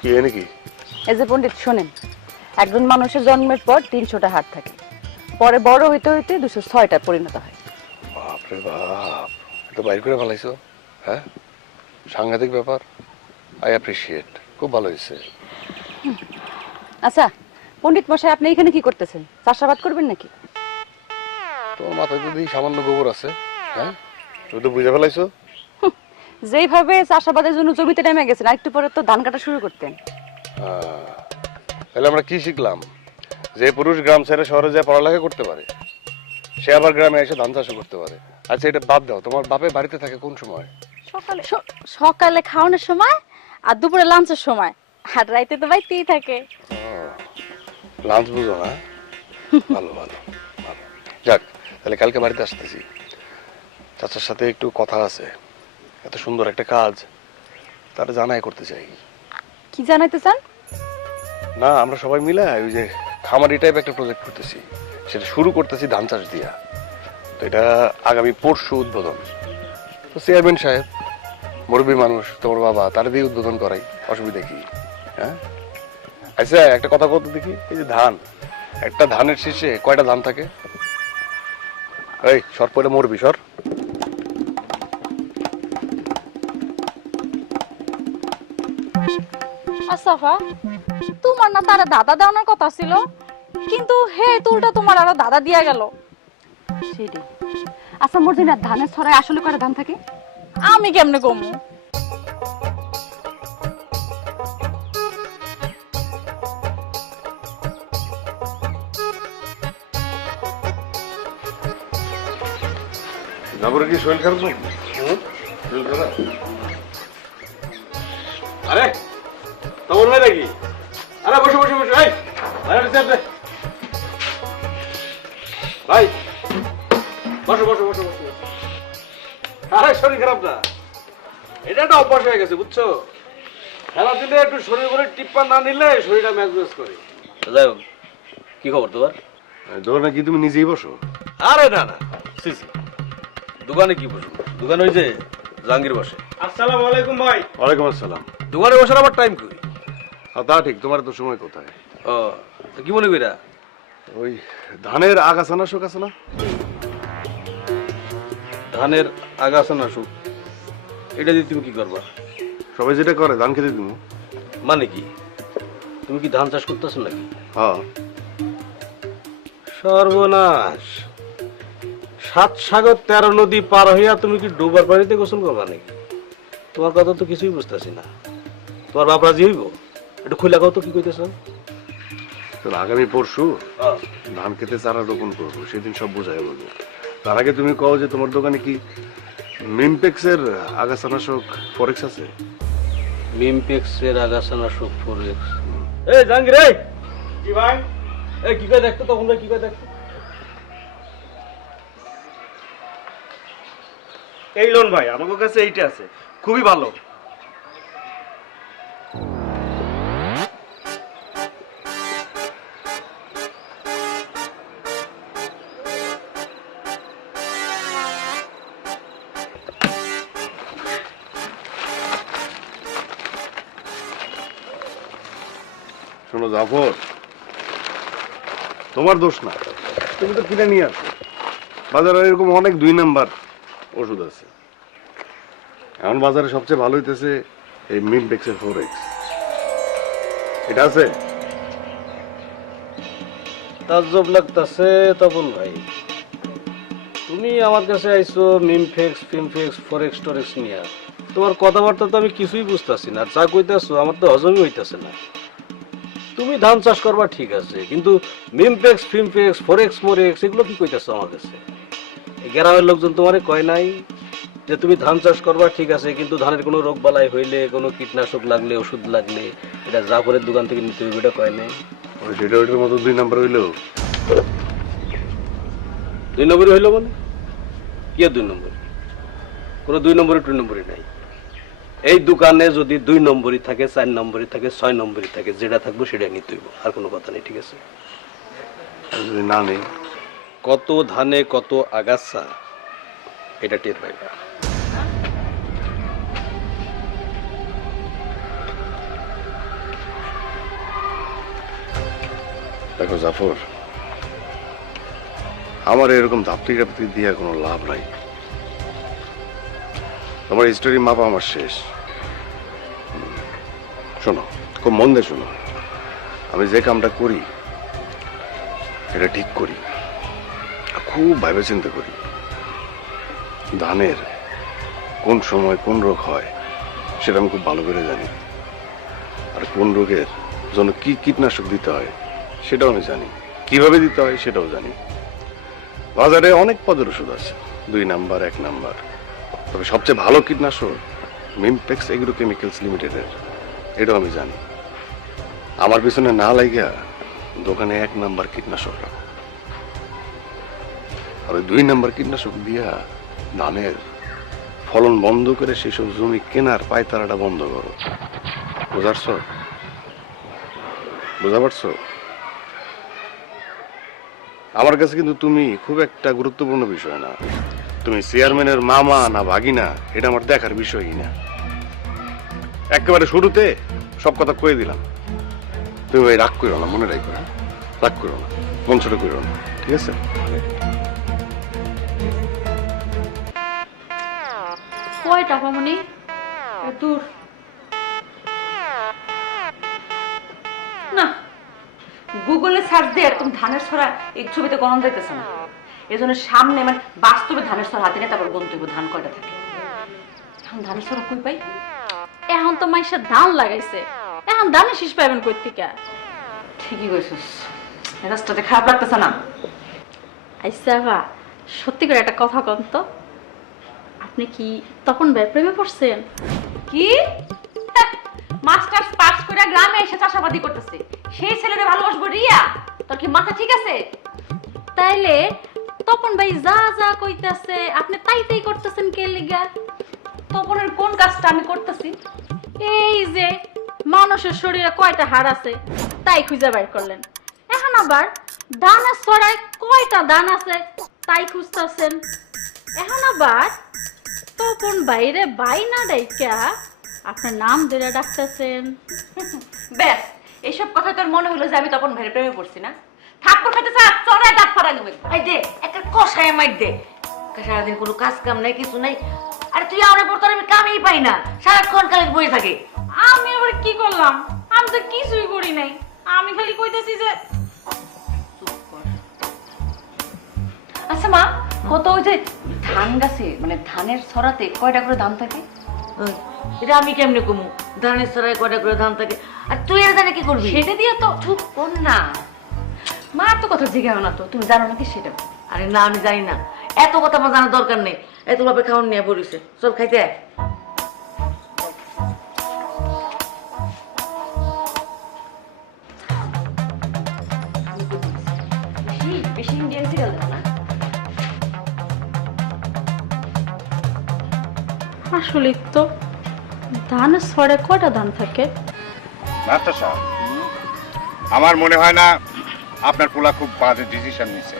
কি নাকি? এই যে পণ্ডিত শোনেন, একজন মানুষের জন্মের পর 300টা হাত থাকে, পরে বড় হইতে হইতে 206টা পরিণত হয়। বাপরে বাপ, এটা বাইর করে ফেলাইছো, হ্যাঁ? সাংঘাতিক ব্যাপার। আই অ্যাপ্রিশিয়েট, খুব ভালো হয়েছে। আচ্ছা পণ্ডিত মশাই, আপনি এখানে কি করতেছেন? চাষাবাদ করবেন নাকি? তোমার মাথায় যদি সামান্য গোবর আছে, হ্যাঁ তুমি তো বুঝে ফেলাইছো। যেইভাবে চাষাবাদের জন্য জমিতে নেমে গেছেন, আর একটু পরে তো ধান কাটা শুরু করতেন। তাহলে আমরা কি শিখলাম? যে পুরুষ গ্রাম ছেড়ে শহরে যায় পড়ালেখা করতে পারে, সে আবার গ্রামে এসে ধান চাষও করতে পারে। আচ্ছা এটা বাদ দাও, তোমার বাপে বাড়িতে থাকে কোন সময়? সকালে সকালে খাওয়ানোর সময়, আর দুপুরে লাঞ্চের সময়, আর রাইতে তো বাইতেই থাকে। লাঞ্চ বুঝো না? ভালো ভালো ভালো। যাক তাহলে কালকে বাড়িতে আসতেছি, চাচার সাথে একটু কথা আছে, এত সুন্দর একটা কাজ তারা জানাই করতে চাই। কি জানাইতে চান? না আমরা সবাই মিলে ওই যে খামারি টাইপ একটা প্রজেক্ট করতেছি, সেটা শুরু করতেছি ধান চাষ দিয়া। তো এটা আগামী পরশু উদ্বোধন। তো চেয়ারম্যান সাহেব মুরব্বী মানুষ, তোমার বাবা, তারা দিয়ে উদ্বোধন করাই, অসুবিধা কি? হ্যাঁ আচ্ছা একটা কথা বলতে দেখি, এই যে ধান, একটা ধানের শীষে কয়টা ধান থাকে? এই সর পরে মরবি, সর। আসাফা, তোমার না তারা দাদা দেওয়ার কথা ছিল, কিন্তু হে তুলটা তোমার আরো দাদা দিয়া গেল। সেটাই। আচ্ছা মর্জিনা, ধানের ছড়ায় আসলে কয়টা ধান থাকে? আমি কেমনে কমু? জাবরে কি শরীর খারাপ নাকি? শরীর খারাপ? আরে তোমার ভাই নাকি? আরে বসে বসে বসে, এই ভাই বসো বসো বসো বসো। আরে শরীর খারাপ না, এটা একটা অভ্যাস হয়ে গেছে বুঝছো। খেলা দিলে একটু শরীর করে টিপ্পা না নিলে শরীরটা ম্যাচ ম্যাচ করে। যাই হোক, কি খবর তোমার? দোকানে কি তুমি নিজেই বসো? আরে না না, সি সি, দোকানে কি বসবো? দোকানে ওই যে জাহাঙ্গীর বসে। আসসালামু আলাইকুম ভাই। ওয়ালাইকুম আসসালাম। দোকানে বসার আবার টাইম কই? তা ঠিক, তোমার তো সময় কোথায়? ও, তো কি মনে কইরা? ওই ধানের আগাছা নাশক আছে না? ধানের আগাছা নাশক, এটা দিয়ে তুমি কি করবা? সবাই যেটা করে ধান খেতে দিব। মানে কি, তুমি কি ধান চাষ করতেছো নাকি? হ্যাঁ। সর্বনাশ, 7 সাগর 13 নদী পার হইয়া তুমি কি ডুবার পানিতে গোসল করবা নাকি? তোমার কথা তো কিছুই বুঝতেছি না। তোমার বাপ রাজি হইব? একটু খুলে কও তো কি কইতেছ? আগামী পরশু ধান খেতে চারা রোপণ করবো, সেদিন সব বোঝাই বলবো। তার আগে তুমি কও যে তোমার দোকানে কি মিমপেক্সের আগাছা নাশক ফরেক্স আছে? মিমপেক্সের আগাছা নাশক ফরেক্স? এই জাহাঙ্গীর, এই জি ভাই। এই কি কয় দেখতো, তখন কি কয় দেখতো? এই লোন ভাই, আমার কাছে এইটা আছে, খুবই ভালো। শোনো জাফর, তোমার দোষ না, তুমি তো কিনে নিয়ে আসো। বাজারে এরকম অনেক 2 নাম্বার ওষুধ আছে। এখন বাজারে সবচেয়ে ভালো হইতেছে এই মিমপেক্সের ফোরেক্স। এটা আছে? তাজ্জব লাগতাছে তপন ভাই, তুমি আমার কাছে আইছো মিমফেক্স ফিমফেক্স ফরেক্স টরেক্স নিয়ে। তোমার কথাবার্তা তো আমি কিছুই বুঝতেছি না, যা কইতাছো আমার তো হজমই হইতাছে না। তুমি ধান চাষ করবা ঠিক আছে, কিন্তু মিমপেক্স ফিমপেক্স ফরেক্স মরেক্স এগুলো কি কইতাছো আমার কাছে? এই গ্রামের লোকজন তোমারে কয় নাই যে তুমি ধান চাষ করবা ঠিক আছে, কিন্তু ধানের কোনো রোগ বালাই হইলে, কোনো কীটনাশক লাগলে, ওষুধ লাগলে এটা জাফরের দোকান থেকে নিতে হবে, এটা কয় নাই? সেটা ওইটার মতো 2 নাম্বার হইলেও 2 নম্বরই হইলো মানে কি? 2 নম্বর? কোনো 2 নম্বরই 2 নম্বরই নাই। এই দোকানে যদি 2 নম্বরই থাকে, 4 নম্বরই থাকে, 6 নম্বরই থাকে, যেটা থাকবো সেটা নিতে হইব, আর কোনো কথা নেই, ঠিক আছে? যদি না নেই, কত ধানে কত আগাছা এটা টের পাইবা। দেখো জাফর, আমার এরকম ধাপতি টাপতি দিয়ে কোনো লাভ নাই। তোমার হিস্টোরি মাপা আমার শেষ। শোনো, খুব মন দিয়ে শোনো, আমি যে কামটা করি এটা ঠিক করি, খুব ভাবে চিন্তা করি। ধানের কোন সময় কোন রোগ হয় সেটা আমি খুব ভালো করে জানি, আর কোন রোগের জন্য কি কীটনাশক দিতে হয় সেটাও আমি জানি, কিভাবে দিতে হয় সেটাও জানি। বাজারে অনেক পদের ওষুধ আছে, 2 নাম্বার 1 নাম্বার, তবে সবচেয়ে ভালো কীটনাশক মিমপেক্স এগ্রো কেমিক্যালস লিমিটেডের, এটাও আমি জানি। আমার পিছনে না লাগিয়া দোকানে 1 নাম্বার কীটনাশক রাখো, আর ওই 2 নাম্বার কীটনাশক দিয়া ধানের ফলন বন্ধ করে সেসব জমি কেনার পায়তারাটা বন্ধ করো। বুঝাচ্ছ? বুঝা পারছো? আমার কাছে কিন্তু তুমি খুব একটা গুরুত্বপূর্ণ বিষয় না। তুমি চেয়ারম্যানের মামা না ভাগিনা এটা আমার দেখার বিষয়ই না। একেবারে শুরুতে সব কথা কয়ে দিলাম। তুমি ভাই রাগ করো না, মনে রাখো, রাগ করো না, মন ছোট করো না, ঠিক আছে? কয়টা পামনি দূর না, গুগলে সার্চ দিয়ে এরকম ধানের ছড়া এই ছবিতে গণন যাইতেছে না। এই জন্য সামনে মানে বাস্তবে ধানের ছড়া হাতে নিয়ে তারপর গণতে হইব ধান কয়টা থাকে। এখন ধানের ছড়া কই পাই? এখন তো মাইসা ধান লাগাইছে, এখন ধানের শীষ পাইবেন কই থেকে? ঠিকই কইছিস, এই রাস্তাতে খারাপ লাগতেছে না? আচ্ছা বা সত্যি করে একটা কথা কন তো, আপনি কি তপন ভাই প্রেমে পড়ছেন? কি মাস্টার্স পাস করে গ্রামে এসে চাষাবাদি করতেছে, সেই ছেলেরে ভালোবাসবো রিয়া? তোর কি মাথা ঠিক আছে? তাইলে তপন ভাই যা যা কইতাছে আপনি তাই তাই করতেছেন কে লিগা? তপনের কোন কাজটা আমি করতেছি? এই যে মানুষের শরীরে কয়টা হাড় আছে তাই খুঁজে বাইর করলেন। এখন আবার দানের ছড়ায় কয়টা দান আছে তাই খুঁজতেছেন। এখন আবার তপন বাইরে বাই না ডাইকা আপনার নাম ধরে ডাকতেছেন। ব্যাস এইসব কথা তোর মনে হলো যে আমি তখন ভাইয়ের প্রেমে পড়ছি না? থাপ্পড় খেতে চা চড়ায় দাঁত ফাড়া নেবে। এই দে একটা কষায় মাইর দে। সারাদিন কোনো কাজ কাম নাই, কিছু নাই। আরে তুই আমার পর তোর আমি কামেই পাই না, সারাক্ষণ কালে বসে থাকে। আমি আবার কি করলাম? আমি তো কিছুই করি নাই, আমি খালি কইতেছি যে আচ্ছা মা, কত ওই যে ধান গাছে মানে ধানের ছড়াতে কয়টা করে ধান থাকে? এটা আমি কেমনে কমু? ধানের সরাই কয়টা করে ধান থাকে, আর তুই এর জানে কি করবি? সেটা দিয়ে তো চুপ কর না মা, তো কথা জিজ্ঞাসা না, তো তুমি জানো নাকি সেটা? আরে না, আমি জানি না, এত কথা আমার জানার দরকার নেই। এত ভাবে খাওয়ান নিয়ে পড়িছে, চল খাইতে আয়। বেশি ইন্ডিয়ান সিরিয়াল দেখো না? আসলে তো ধানের ছড়ে কয়টা ধান থাকে? মাস্টার সাহেব, আমার মনে হয় না আপনার পোলা খুব বাজে ডিসিশন নিছে,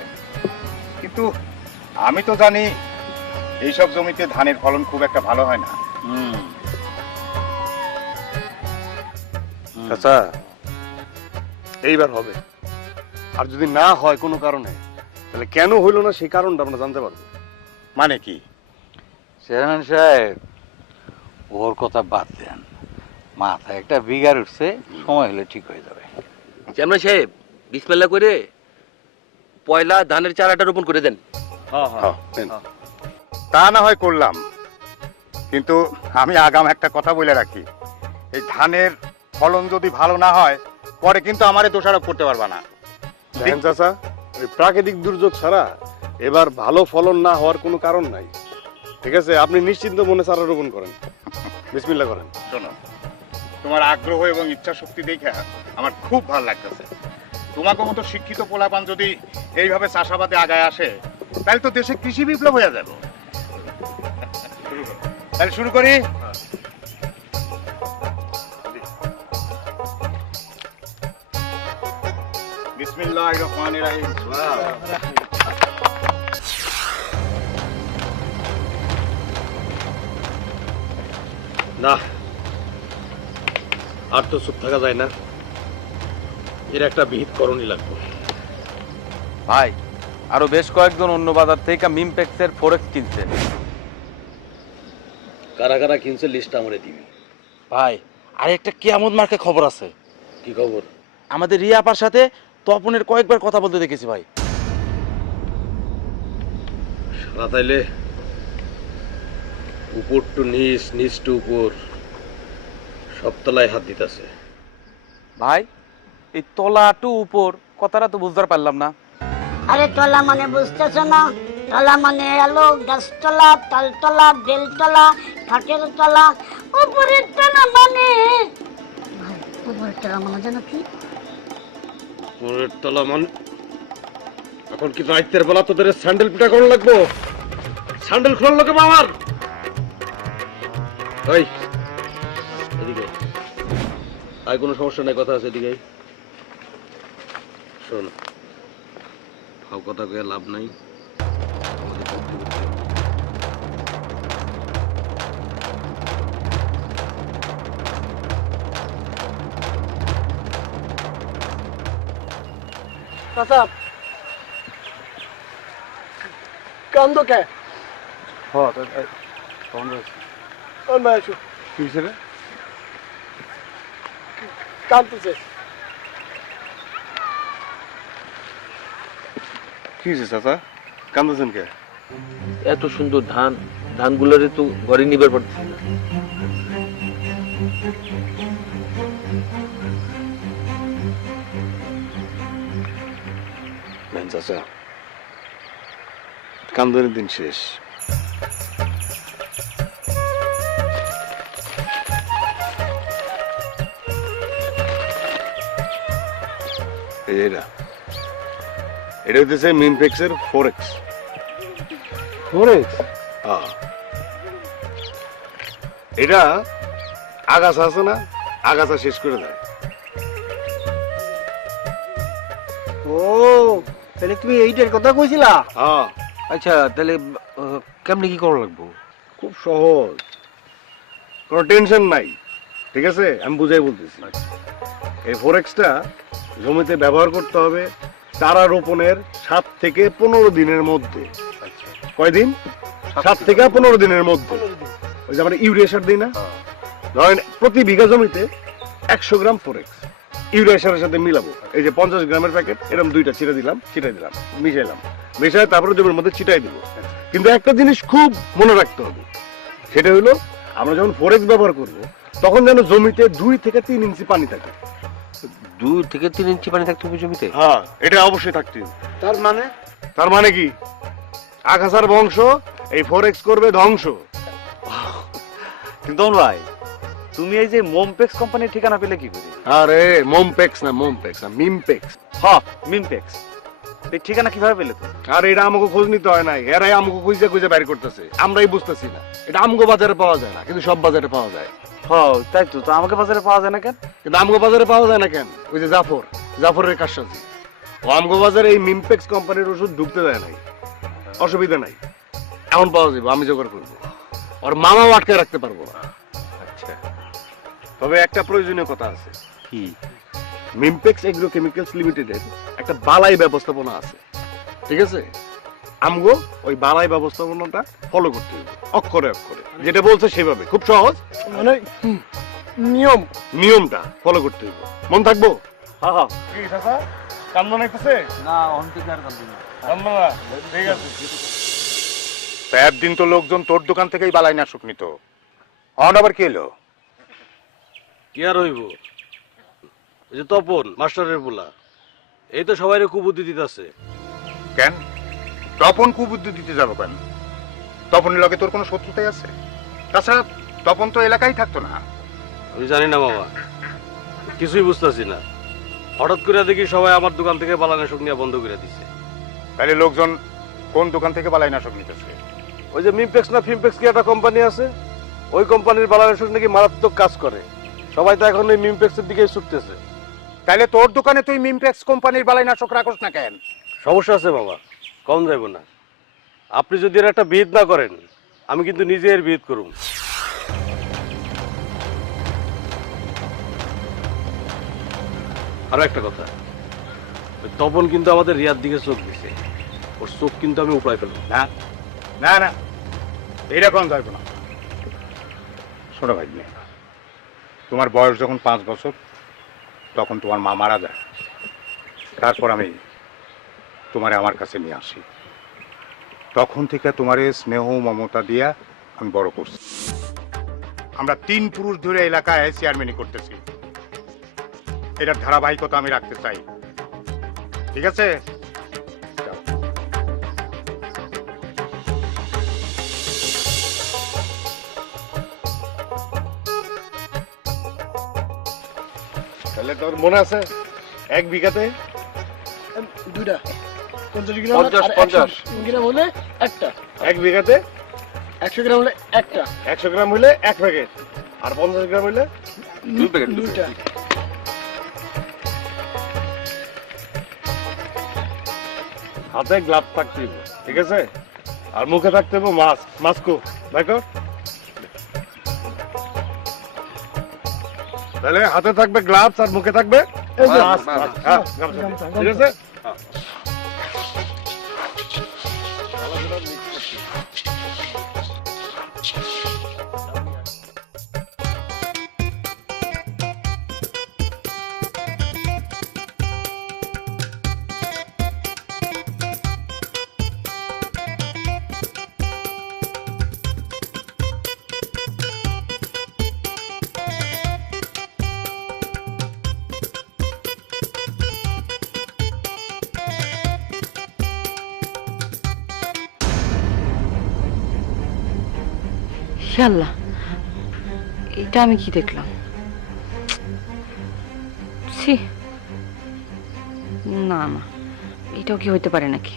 কিন্তু আমি তো জানি এইসব জমিতে ধানের ফলন খুব একটা ভালো হয় না। আচ্ছা, এইবার হবে। আর যদি না হয় কোনো কারণে, তাহলে কেন হইল না সেই কারণটা আমরা জানতে পারবো। মানে কি? চেয়ারম্যান সাহেব, ওর কথা বাদ দেন, মাথায় একটা বিগার উঠছে, সময় হলে ঠিক হয়ে যাবে। চেয়ারম্যান সাহেব, বিসমিল্লাহ করে পয়লা ধানের চারাটা রোপণ করে দেন। হ্যাঁ, নেন। তা না হয় করলাম, কিন্তু আমি আগাম একটা কথা বলে রাখি, এই ধানের ফলন যদি ভালো না হয় পরে কিন্তু আমারে দোষারোপ করতে পারবা না। দেখেন চাচা, ওই প্রাকৃতিক দুর্যোগ ছাড়া এবার ভালো ফলন না হওয়ার কোনো কারণ নাই। ঠিক আছে, আপনি নিশ্চিন্ত মনে চারা রোপণ করেন, বিসমিল্লাহ করেন। শোনো, তোমার আগ্রহ এবং ইচ্ছা শক্তি দেখে আমার খুব ভালো লাগতেছে। তোমাকে মতো শিক্ষিত পোলাপান যদি এইভাবে চাষাবাদে আগায় আসে, তাহলে তো দেশে কৃষি বিপ্লব হয়ে যাবে। তাহলে শুরু করি। বিসমিল্লাহির রহমানির রহিম। না, আর তো চুপ থাকা যায় না, এর একটা বিহিত করণই লাগবে। ভাই, আরো বেশ কয়েকজন অন্য বাজার থেকে মিমপ্যাক্সের ফোরেক্স কিনছে। কারা কারা কিনছে লিস্টটা আমারে দিবি। ভাই, আর একটা কিয়ামত মার্কে খবর আছে। কি খবর? আমাদের রিয়াপার সাথে তপনের কয়েকবার কথা বলতে দেখেছি ভাই। সারা তাইলে উপর টু নিচ, নিচ টু উপর, সব তলায় হাত দিতেছে। ভাই, এই তলা টু উপর কথাটা তো বুঝতে পারলাম না। আরে তলা মানে বুঝতেছ না? তলা মানে এলো গাছতলা, তালতলা, বেলতলা, কাঠের তলা। উপরের তলা মানে ভাই, উপরের তলা মানে জানো কি? উপরের তলা মানে এখন কি রাইতের বেলা তোদের স্যান্ডেল পিটা করা লাগবো? স্যান্ডেল খোলার লোকে আমার এই এদিকে আর কোনো সমস্যা নাই, কথা আছে এদিকে। শোন, ফাও কথা কয়ে লাভ নাই। চাচা, কান্দ কে? কি হয়েছে রে? কান্দতেছে। কি হয়েছে চাচা, কান্দছেন কে? এত সুন্দর ধান, ধানগুলোরে তো ঘরে নিবার পারতেছি না। নেন চাচা, কান্দনের দিন শেষ। এটা হইতেছে মিমপেক্সের ফোরেক্স। ফোরেক্স? এটা আগাছা আছে না, আগাছা শেষ করে দেয়। ও তাহলে তুমি এইটার কথা কইছিলা? হ্যাঁ, আচ্ছা তাহলে কেমনি কি করা লাগবো? খুব সহজ, কোনো টেনশন নাই। ঠিক আছে, আমি বুঝাই বলতেছি। এই ফরেক্সটা জমিতে ব্যবহার করতে হবে চারা রোপণের 7 থেকে 15 দিনের মধ্যে। কয়দিন? 7 থেকে 15 দিনের মধ্যে। ওই যে আমরা ইউরিয়া সার দিই না, ধরেন প্রতি বিঘা জমিতে 100 গ্রাম ফরেক্স ইউরিয়া সারের সাথে মিলাবো। এই যে 50 গ্রামের প্যাকেট, এরকম 2টা ছিটাই দিলাম, মিশাইলাম, মিশাই তারপরে জমির মধ্যে ছিটাই দিব। কিন্তু একটা জিনিস খুব মনে রাখতে হবে, সেটা হলো আমরা যখন ফরেক্স ব্যবহার করব তখন যেন জমিতে 2 থেকে 3 ইঞ্চি পানি থাকে। 2 থেকে 3 ইঞ্চি পানি থাকতে হবে জমিতে? হ্যাঁ, এটা অবশ্যই থাকতে হবে। তার মানে কি আগাছার বংশ এই ফরেক্স করবে ধ্বংস। কিন্তু ভাই, তুমি এই যে মোমপেক্স কোম্পানির ঠিকানা পেলে কি করে? আরে মোমপেক্স না, মিমপেক্স। হ্যাঁ, মিমপেক্স। এই ঠিকানা কিভাবে পেলে তুমি? আর এটা আমাকে খোঁজ নিতে হয় নাই, এরাই আমাকে খুঁজে খুঁজে বাইর করতেছে, আমরাই বুঝতেছি না। এটা আমগো বাজারে পাওয়া যায় না, কিন্তু সব বাজারে পাওয়া যায়। হ্যাঁ তাই তো, আমাকে বাজারে পাওয়া যায় না কেন? কিন্তু আমগো বাজারে পাওয়া যায় না কেন? ওই যে জাফরের কারসাজি, ও আমগো বাজারে এই মিমপেক্স কোম্পানির ওষুধ ঢুকতে দেয় নাই। অসুবিধা নাই, এমন পাওয়া যাবে, আমি জোগাড় করবো। ওর মামাও আটকে রাখতে পারবো না। আচ্ছা, তবে একটা প্রয়োজনীয় কথা আছে। কি? মিমপেক্স এগ্রো কেমিক্যালস লিমিটেডের একটা বালাই ব্যবস্থাপনা আছে। ঠিক আছে, আমগো ওই বালাই ব্যবস্থাপনাটা ফলো করতে হবে, অক্ষরে অক্ষরে যেটা বলছে সেভাবে। খুব সহজ, মানে নিয়মটা ফলো করতে হবে। মন থাকবো? হ্যাঁ হ্যাঁ। কি চাচা, কান্দ নাইতেছে? না অন্তিক আর কান্দি না। কান্দ না? ঠিক আছে। তা একদিন তো লোকজন তোর দোকান থেকেই বালাইনাশক নিত, আবার কি এলো? কি আর হইব, ওই যে তপন মাস্টারের পোলা, এই তো সবাইরে কুবুদ্ধি দিতেছে। কেন তপন কুবুদ্ধি দিতে যাবো কেন? তপনের লগে তোর কোনো শত্রুতাই আছে? তাছাড়া তপন তো এলাকায় থাকতো না। আমি জানি না মামা, কিছুই বুঝতেছি না। হঠাৎ করে দেখি সবাই আমার দোকান থেকে বালানাশক নিয়ে বন্ধ করে দিছে। তাহলে লোকজন কোন দোকান থেকে বালাইনাশক নিতেছে? ওই যে মিমপেক্স না ফিমপেক্স কি একটা কোম্পানি আছে, ওই কোম্পানির বালানাশক নাকি মারাত্মক কাজ করে। সবাই তো এখন ওই মিমপেক্সের দিকেই ছুটতেছে। তাহলে তোর দোকানে তুই মিমপেক্স কোম্পানির বালাইনাশক রাখোস না কেন? সমস্যা আছে বাবা, কম যাইব না। আপনি যদি এর একটা বিহিত না করেন, আমি কিন্তু নিজে এর বিহিত করুম। আরো একটা কথা, ওই তপন কিন্তু আমাদের রিয়ার দিকে চোখ দিছে, ওর চোখ কিন্তু আমি উপায় ফেলব না না না, এইরকম যাইব না। শোনো ভাই, তোমার বয়স যখন 5 বছর, তখন তোমার মা মারা যায়। তারপর আমি তোমারে আমার কাছে নিয়ে আসি, তখন থেকে তোমারে স্নেহ মমতা দিয়া আমি বড় করছি। আমরা 3 পুরুষ ধরে এলাকায় চেয়ারম্যানই করতেছি, এটার ধারাবাহিকতা আমি রাখতে চাই। ঠিক আছে? তাহলে তোর মনে আছে 1 বিঘাতে 2টা 50 গ্রাম, 50 গ্রাম হলে একটা, 1 বিঘাতে 100 গ্রাম হলে একটা, 100 গ্রাম হলে 1 প্যাকেট, আর 50 গ্রাম হলে 2 প্যাকেট। 2টা। হাতে গ্লাভ থাকতে হবে, ঠিক আছে? আর মুখে থাকতে হবে মাস্কো দেখো। তাহলে হাতে থাকবে গ্লাভস আর মুখে থাকবে এই যে মাস্ক। হ্যাঁ, গামছা। ঠিক আছে? আল্লাহ, এটা আমি কি দেখলাম? ছি, না না, এটাও কি হইতে পারে নাকি?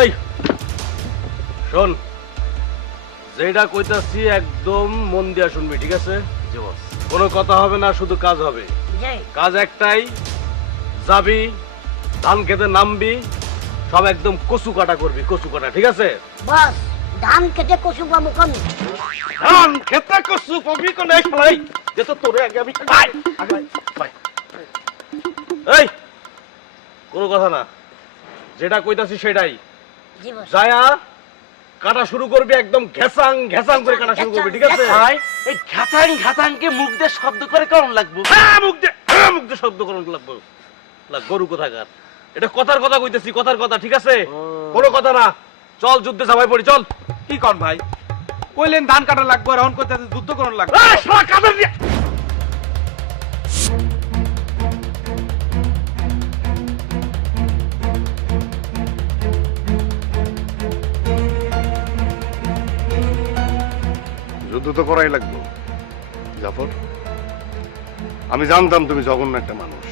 এই শোন, যেটা কইতাছি একদম মন দিয়া শুনবি, ঠিক আছে? জি বস। কোনো কথা হবে না, শুধু কাজ হবে। জি কাজ একটাই, যাবি ধান খেতে নামবি, সব একদম কচু কাটা করবি, কচু কাটা, ঠিক আছে? বস, ধান কেটে কচু পাবো কেন? ধান খেতে কচু পাবি কোন খেলাই যে তো তোরে আগে আমি ভাই আগে ভাই এই কোনো কথা না, যেটা কইতাছি সেটাই। জি বস। যায়া কাটা শুরু করবি, একদম ঘেসাং ঘেসাং করে কাটা শুরু করবি, ঠিক আছে? ভাই এই ঘাতাং ঘাতাংকে মুখ দিয়ে শব্দ করে কেমন লাগবো? হ্যাঁ, মুখ দিয়ে শব্দ করুন লাগবো। গরু কোথাকার, এটা কথার কথা কইতেছি, কথার কথা, ঠিক আছে? কোনো কথা না, চল যুদ্ধে সবাই পড়ি, চল। কি কন ভাই, কইলেন ধান কাটা লাগবে আর এখন করতে যুদ্ধ করন লাগবে। এই, শালা কাদের দিয়ে- যুদ্ধ তো করাই লাগবে জাফর। আমি জানতাম তুমি জঘন্য একটা মানুষ,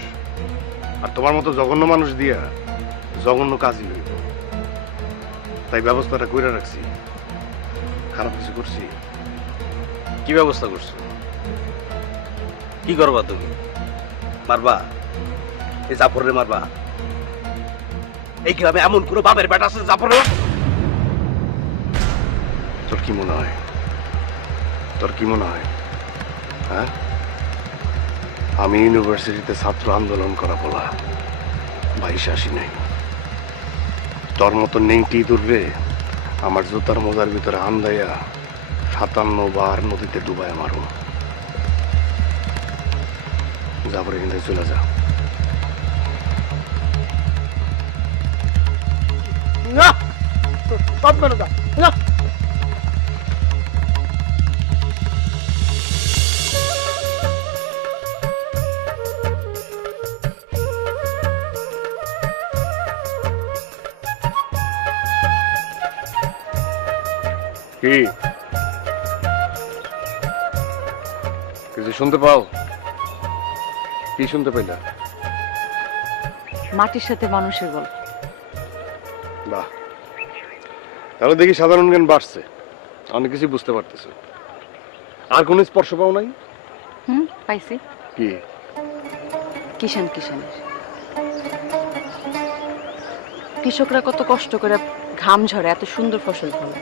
আর তোমার মতো জঘন্য মানুষ দিয়া জঘন্য কাজই হইব, তাই ব্যবস্থাটা কইরা রাখছি। খারাপ কিছু করছি? কি ব্যবস্থা করছো? কি করবা তুমি? মারবা? এই জাফরে মারবা? এই গ্রামে এমন কোনো বাপের বেটা আছে জাফরে? তোর কি মনে হয়? তোর কি মনে হয়? হ্যাঁ, আমি ইউনিভার্সিটিতে ছাত্র আন্দোলন করা বলা বাইশে আসি নাই। তোর মতো নেংটি দূরবে আমার জুতার মোজার ভিতরে আন্দাইয়া 57 বার নদীতে ডুবায় মারুম। যাবরে কিন্তু চলে যা। না সব করে দাও না। কি কিছু শুনতে পাও? কি শুনতে পাইলা? মাটির সাথে মানুষের গল্প। বাহ, তাহলে দেখি সাধারণ জ্ঞান বাড়ছে, অনেক কিছু বুঝতে পারতেছে। আর কোন স্পর্শ পাও নাই? পাইছি। কি? কিষানের কৃষকরা কত কষ্ট করে ঘাম ঝরে এত সুন্দর ফসল ফলে,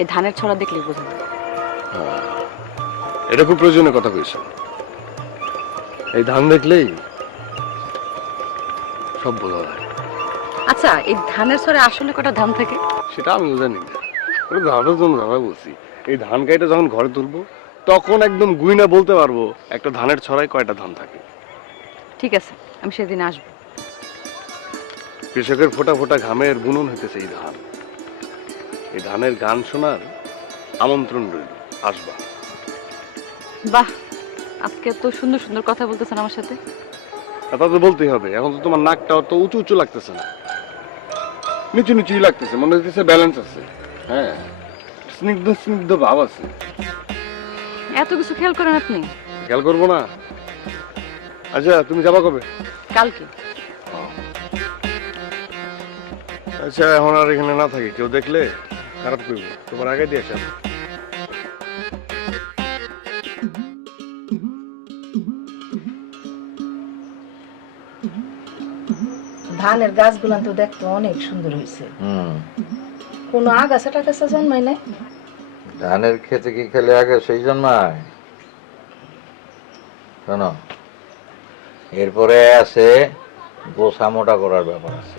এই ধানের ছড়া দেখলেই বোঝা যায়। এটা খুব প্রয়োজনীয় কথা কইছেন। এই ধান দেখলেই সব বোঝা যায়। আচ্ছা, এই ধানের ছড়ে আসলে কটা ধান থাকে? সেটা আমি জানি না, ওটা ধানের জন্য দাদা বলছি। এই ধান কাইটা যখন ঘরে তুলবো তখন একদম গুইনা বলতে পারবো একটা ধানের ছড়ায় কয়টা ধান থাকে। ঠিক আছে, আমি সেদিন আসবো। কৃষকের ফোটা ফোটা ঘামের বুনন হইতেছে এই ধান। এই ধানের গান শোনার আমন্ত্রণ রইল, আসবা। বাহ, আজকে তো সুন্দর সুন্দর কথা বলতেছেন আমার সাথে। তা তো বলতেই হবে, এখন তো তোমার নাকটা অত উঁচু উঁচু লাগতেছে না, নিচু নিচুই লাগতেছে, মনে হচ্ছে ব্যালেন্স আছে। হ্যাঁ, স্নিগ্ধ স্নিগ্ধ ভাব আছে। এত কিছু খেয়াল করেন আপনি? খেয়াল করবো না? আচ্ছা, তুমি যাবা কবে? কালকে। আচ্ছা, এখন আর এখানে না থাকি, কেউ দেখলে খারাপ করবো, তোমার আগে দিয়ে আসা। ধানের গাছগুলান তো দেখতে অনেক সুন্দর হয়েছে। কোনো আগাছা টাগাছা জন্মায় নাই? ধানের খেতে কি খেলে আগে সেই জন্মায়? শোনো, এরপরে আছে গোসা মোটা করার ব্যাপার আছে,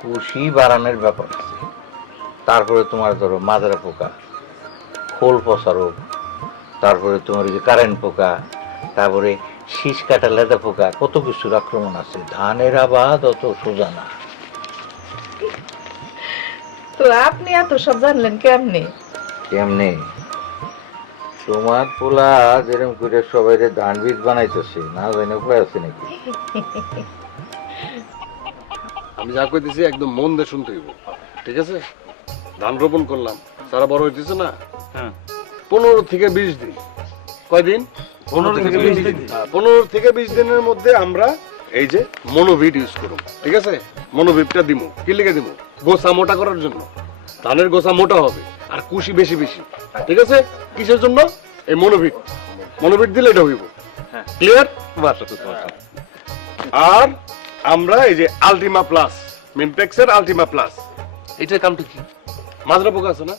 কুশি বাড়ানোর ব্যাপার আছে, তারপরে তোমার ধরো মাজরা পোকা, খোল পচা রোগ, তারপরে তোমার ওই যে কারেন্ট পোকা, তারপরে শীষ কাটা লেদা পোকা, কত কিছুর আক্রমণ আছে। ধানের আবাদ অত সোজা না। তো আপনি এত সব জানলেন কেমনে? কেমনে? তোমার পোলা যেরকম করে সবাই ধান বীজ বানাইতেছে, না জানি উপায় আছে নাকি? আমি যা কইতেছি একদম মন দিয়ে শুনতে হইব, ঠিক আছে? ধান রোপণ করলাম, সারা বড় হইতেছে না? 15 থেকে 20 দিন। কয়দিন? 15 থেকে 20 দিন। 15 থেকে 20 দিনের মধ্যে আমরা এই যে মনোভিট ইউজ করব, ঠিক আছে? মনোভিটটা দিমু কি লিখে দিমু? গোসা মোটা করার জন্য। ধানের গোছা মোটা হবে আর কুশি বেশি বেশি, ঠিক আছে? কিসের জন্য? এই মনোভিট, মনোভিট দিলে এটা হইব। ক্লিয়ার? আর আমরা এই যে আলটিমা প্লাস, মিমটেক্সের আলটিমা প্লাস, এটার কামটা কি? মাজরা পোকা আছে না,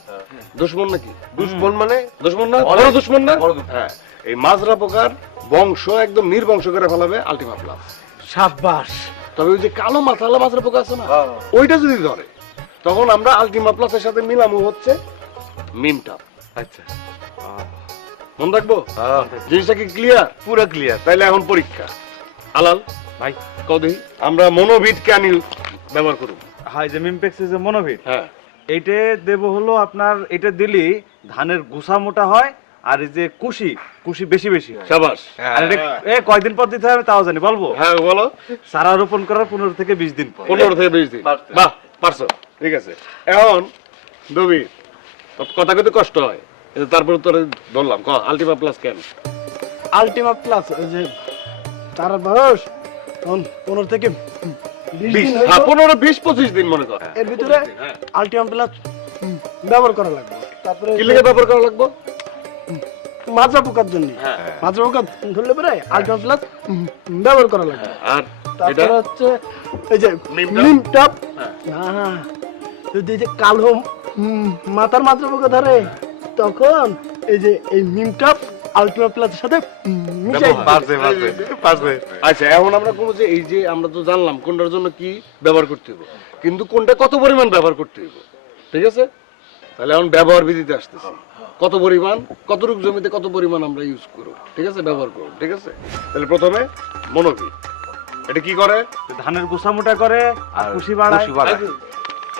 দুশ্মন নাকি? দুশ্মন মানে দুশ্মন না, বড় দুশ্মন না? হ্যাঁ, এই মাজরা পোকার বংশ একদম নির্বংশ করে ফেলাবে আলটিমা প্লাস। সাব্বাস। তবে ওই যে কালো মাথালা মাজরা পোকা আছে না, ওইটা যদি ধরে তখন আমরা আলটিমা প্লাসের সাথে মিলামু হচ্ছে মিমটা। আচ্ছা, মন রাখবো? জিনিসটা কি ক্লিয়ার? পুরো ক্লিয়ার। তাইলে এখন পরীক্ষা। আলাল ভাই, কদি আমরা মনোভিট কেন ব্যবহার করব? হ্যাঁ, যে মিমপেক্সের যে মনোভিট, হ্যাঁ, এইটা দেব হলো আপনার, এটা দিলি ধানের গোছা মোটা হয় আর এই যে কুশি কুশি বেশি বেশি হয়। শাবাশ। আর এটা কয়দিন পর দিতে হবে তাও জানি, বলবো? হ্যাঁ বলো। চারা রোপণ করার 15 থেকে 20 দিন পর। 15 থেকে 20 দিন। বাহ, পারছো, ঠিক আছে। এখন দবি কথা কইতে কষ্ট হয়, কিন্তু তারপরে তোরে ধরলাম। ক আলটিমা প্লাস কেন? আলটিমা প্লাস ওই যে তার বয়স 15 থেকে 20 দিন হইলো। হ্যাঁ, 15, 20, 25 দিন মনে কর। এর ভিতরে আলটিমা প্লাস ব্যবহার করা লাগবে। তারপরে কি লেগে ব্যবহার করা লাগবে? মাজরা পোকার জন্য। মাজরা পোকা ধরলে পরে আলটিমা প্লাস ব্যবহার করা লাগবে। আর এটা তারপরে হচ্ছে এই যে নিম টপ। না, যদি এই যে কালো মাথার মাজরা পোকা ধরে তখন এই যে এই নিম টপ আলটিমা প্লাসের সাথে মিশাই দিতে। আচ্ছা, এখন আমরা কোন যে এই যে আমরা তো জানলাম কোনটার জন্য কি ব্যবহার করতে হবে, কিন্তু কোনটা কত পরিমাণ ব্যবহার করতে হবে, ঠিক আছে? তাহলে এখন ব্যবহার বিধিতে আসতেছি। কত পরিমাণ, কতটুক জমিতে কত পরিমাণ আমরা ইউজ করব, ঠিক আছে? ব্যবহার করব, ঠিক আছে? তাহলে প্রথমে মনোভিট, এটা কি করে? ধানের গোছা মোটা করে আর কুশি বাড়ায়।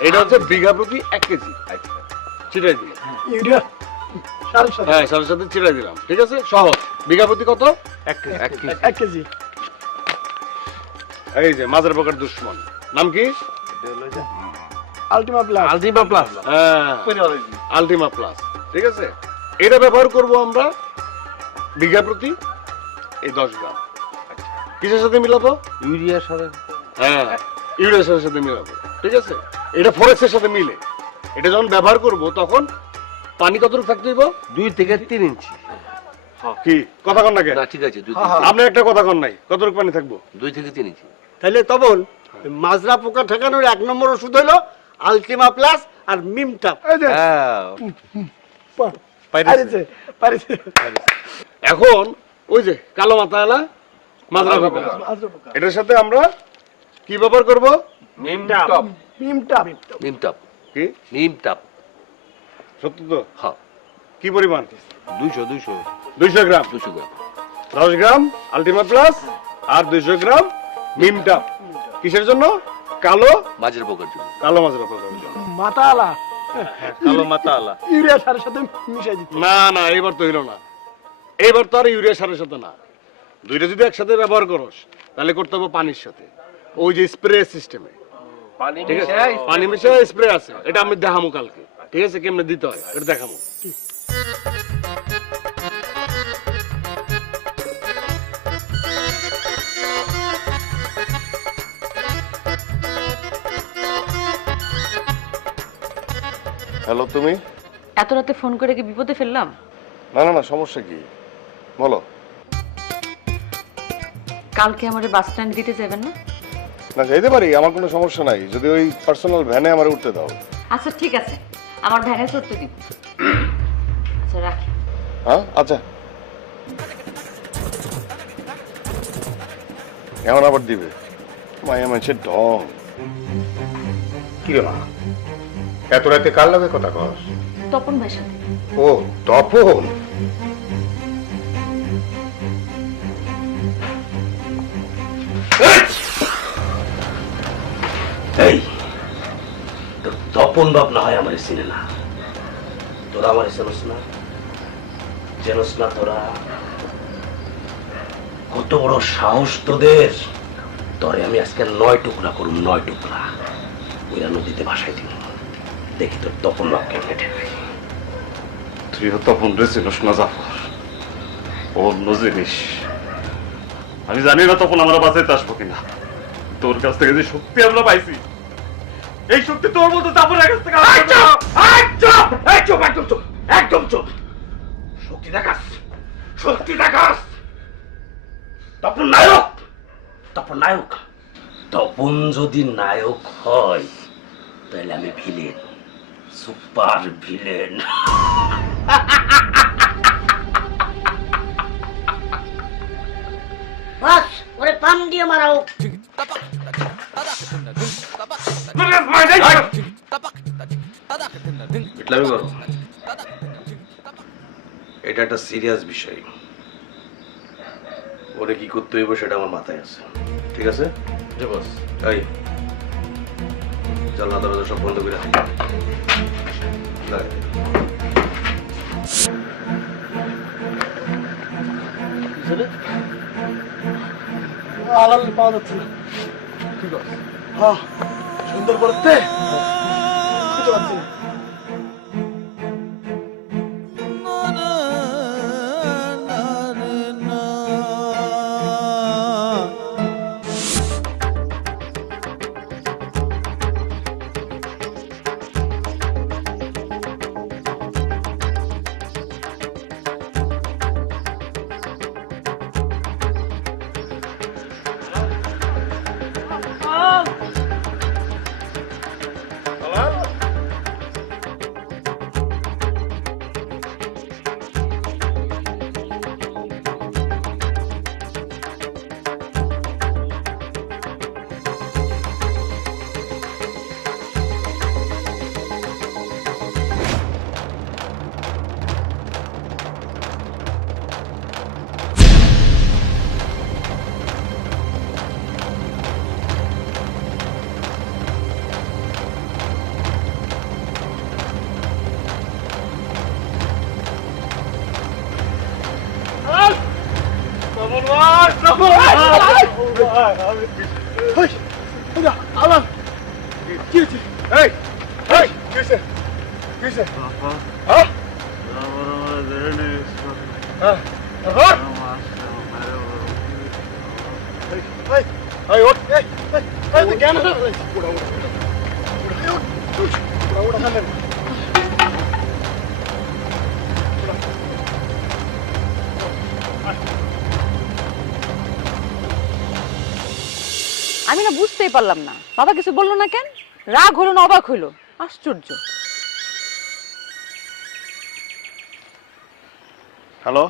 এটা হচ্ছে বিঘা প্রতি 1 কেজি ছিটাই দিলাম। ইউরিয়া সারের সাথে হ্যাঁ, সাথে সাথে ছিটাই দিলাম, ঠিক আছে? সহজ। বিঘা প্রতি কত? 1 কেজি। 1 কেজি। এই যে মাজরা পোকার দুশ্মন, নাম কি? Ultima plus. Ultima plus. হ্যাঁ, আলটিমা প্লাস, ঠিক আছে? এটা ব্যবহার করব আমরা বিঘা প্রতি এই 10 গ্রাম। কিসের সাথে মিলাবো? ইউরিয়ার সাথে। হ্যাঁ, ইউরিয়ার সাথে মিলাবো, ঠিক আছে? এটা ফরেক্সের সাথে মিলে এটা যখন ব্যবহার করব তখন পানি কতটুকু থাকতে হইব? 2 থেকে 3 ইঞ্চি। কি কথা কন না কেন? না, ঠিক আছে, 2 থেকে আপনি একটা কথা কন নাই, কতটুকু পানি থাকবো? 2 থেকে 3 ইঞ্চি। তাহলে তখন মাজরা পোকা ঠেকানোর 1 নম্বর ওষুধ হলো আলটিমা প্লাস আর মিমটা। এখন ওই যে কালো মাথাওয়ালা মাজরা পোকা, এটার সাথে আমরা কি ব্যবহার করব? মিমটা। নিমটাপ। কি নিমটাপ। সত্য তো? হ্যাঁ। কি পরিমাণ? 200 200 গ্রাম। 200 গ্রাম। 10 গ্রাম আলটিমা প্লাস আর 200 গ্রাম মিমটা। কিসের জন্য? কালো মাজরা পোকার জন্য। কালো মাজরা পোকার জন্য। মাথাওয়ালা কালো মাথাওয়ালা ইউরিয়া সারের সাথে মিশাই দিতে। না না, এবার তো হইলো না। এইবার তো আর ইউরিয়া সারের সাথে না, দুইটা যদি একসাথে ব্যবহার করস তাহলে করতে হবে পানির সাথে, ওই যে স্প্রে সিস্টেমে। ঠিক আছে, পানি মিশিয়ে স্প্রে আছে, এটা আমি দেখামু কালকে, ঠিক আছে? কেমনে দিতে হয় এটা দেখামু। হ্যালো, তুমি? এত রাতে ফোন করে কি বিপদে ফেললাম? না না না, সমস্যা কি বলো। কালকে আমারে বাস স্ট্যান্ড দিতে যাবেন না? না, যাইতে পারি, আমার কোনো সমস্যা নাই, যদি ওই পার্সোনাল ভ্যানে আমার উঠতে দাও। আচ্ছা ঠিক আছে, আমার ভ্যানে চড়তে দিন। আচ্ছা রাখি। হ্যাঁ, আচ্ছা। এখন আবার দিবে মায়া মানুষের ঢং। কি রে মা, এত রাতে কার লাগে কথা কস? তপন ভাইয়ের সাথে। ও তপন, এই তোর তপন বাপ না হয় আমার চিনে না, তোরা আমার চেনস না, চেনস না তোরা? কত বড় সাহস তোদের! তোরে আমি আজকে 9 টুকরা করুম, 9 টুকরা ওইরা নদীতে ভাসাই দিব। দেখি তোর তপন বাপ কেমনে ঠেকাই। তুইও তপন রে চিনস না জাফর, অন্য জিনিস। আমি জানি না তখন আমরা বাঁচাইতে আসবো কিনা। তোর কাছ থেকে যে শক্তি আমরা পাইছি, এই শক্তি তোর মতো জাফরের কাছ থেকে একদম চুপ, একদম চুপ। শক্তি দেখাস, শক্তি দেখাস। তপন নায়ক, তপন নায়ক। তপন যদি নায়ক হয় তাহলে আমি ভিলেন, সুপার ভিলেন। বাস ওরে পাম দিয়ে মারাও। ইসলামি করো, এটা একটা সিরিয়াস বিষয়। ওরে কি করতে হইব সেটা আমার মাথায় আছে, ঠিক আছে? জি বস। এই জানলা দরজা সব বন্ধ করে রাখি। আলাল পাওয়া যাচ্ছে না। ঠিক আছে। হ্যাঁ, সুন্দর করতে খুঁজে পাচ্ছি না। আলাল কি হয়েছে? এই এই কি হয়েছে? কি হয়েছে? হ্যাঁ? হ্যাঁ, হ্যাঁ। এই ওঠ, এই তুই জ্ঞান হারা ফেলেছিস। ওঠা, ওঠা, ওঠা, ওঠা, সামনে। আমি না বুঝতেই পারলাম না, বাবা কিছু বললো না কেন? রাগ হলো না অবাক হইলো? আশ্চর্য। হ্যালো,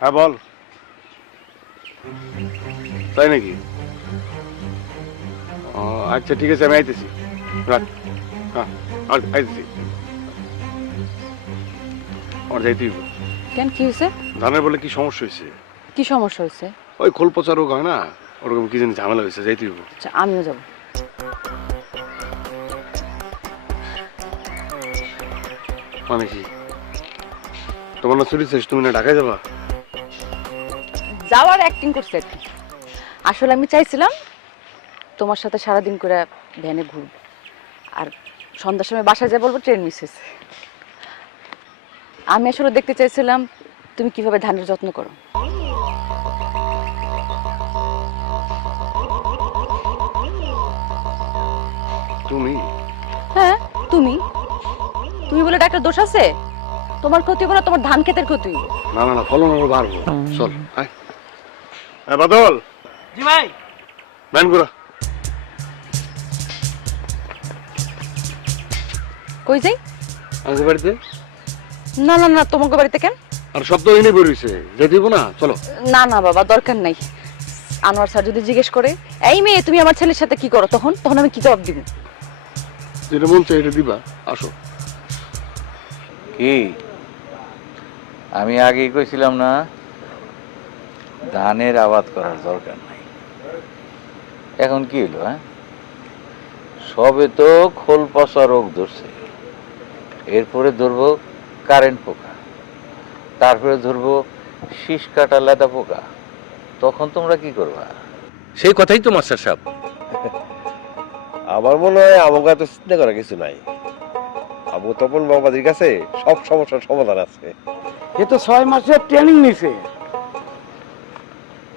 হ্যাঁ বল। তাই নাকি? ও আচ্ছা ঠিক আছে, আমি আইতেছি। রাখ, হ্যাঁ আইতেছি। আমার যাইতেই হবে। কেন, কি হয়েছে? ধানের বলে কি সমস্যা হয়েছে? কি সমস্যা হয়েছে? ওই খোল পচা রোগ হয় না, ওরকম কি জানি ঝামেলা হয়েছে, যাইতেই হবে। আচ্ছা, আমিও যাবো। মানে কি তোমার না চুরি শেষ, তুমি না ঢাকায় যাবা? যাওয়ার অ্যাক্টিং করছে আর কি। আসলে আমি চাইছিলাম তোমার সাথে সারাদিন করে ভ্যানে ঘুরবো, আর সন্ধ্যার সময় বাসায় যাই বলবো ট্রেন মিস হয়েছে। আমি আসলে দেখতে চাইছিলাম তুমি কিভাবে ধানের যত্ন করো। তুমি? হ্যাঁ, তুমি তুমি বলে ডাক্তার দোষ আছে? তোমার ক্ষতি হবে না, তোমার ধান ক্ষেতের ক্ষতি। না না না, ফলন আরো বাড়বো। চল আয়। বাদল। জি ভাই। ম্যান গুড়া। কই যাই? আমাকে বাড়িতে। না না না, তোমাকে বাড়িতে কেন? আর সব তো এনে বেরিয়েছে, যেতে দিব না? চলো। না না বাবা, দরকার নাই। আনোয়ার স্যার যদি জিজ্ঞেস করে এই মেয়ে তুমি আমার ছেলের সাথে কি করো, তখন তখন আমি কি জবাব দিব? যেটা মন চাই এটা দিবা। আসো। কি আমি আগেই কইছিলাম না ধানের আবাদ করার দরকার নাই? এখন কি হলো? হ্যাঁ, সবে তো খোল পচা রোগ ধরছে, এরপরে ধরবো কারেন্ট পোকা, তারপরে ধরবো শীষ কাটা লেদা পোকা। তখন তোমরা কি করবা? সেই কথাই তো মাস্টার সাহেব। আমার মনে হয় আমাকে এত চিন্তা করার কিছু নাই। আবু তপন বাবাজির কাছে সব সমস্যার সমাধান আছে। এ তো 6 মাসের ট্রেনিং নিছে।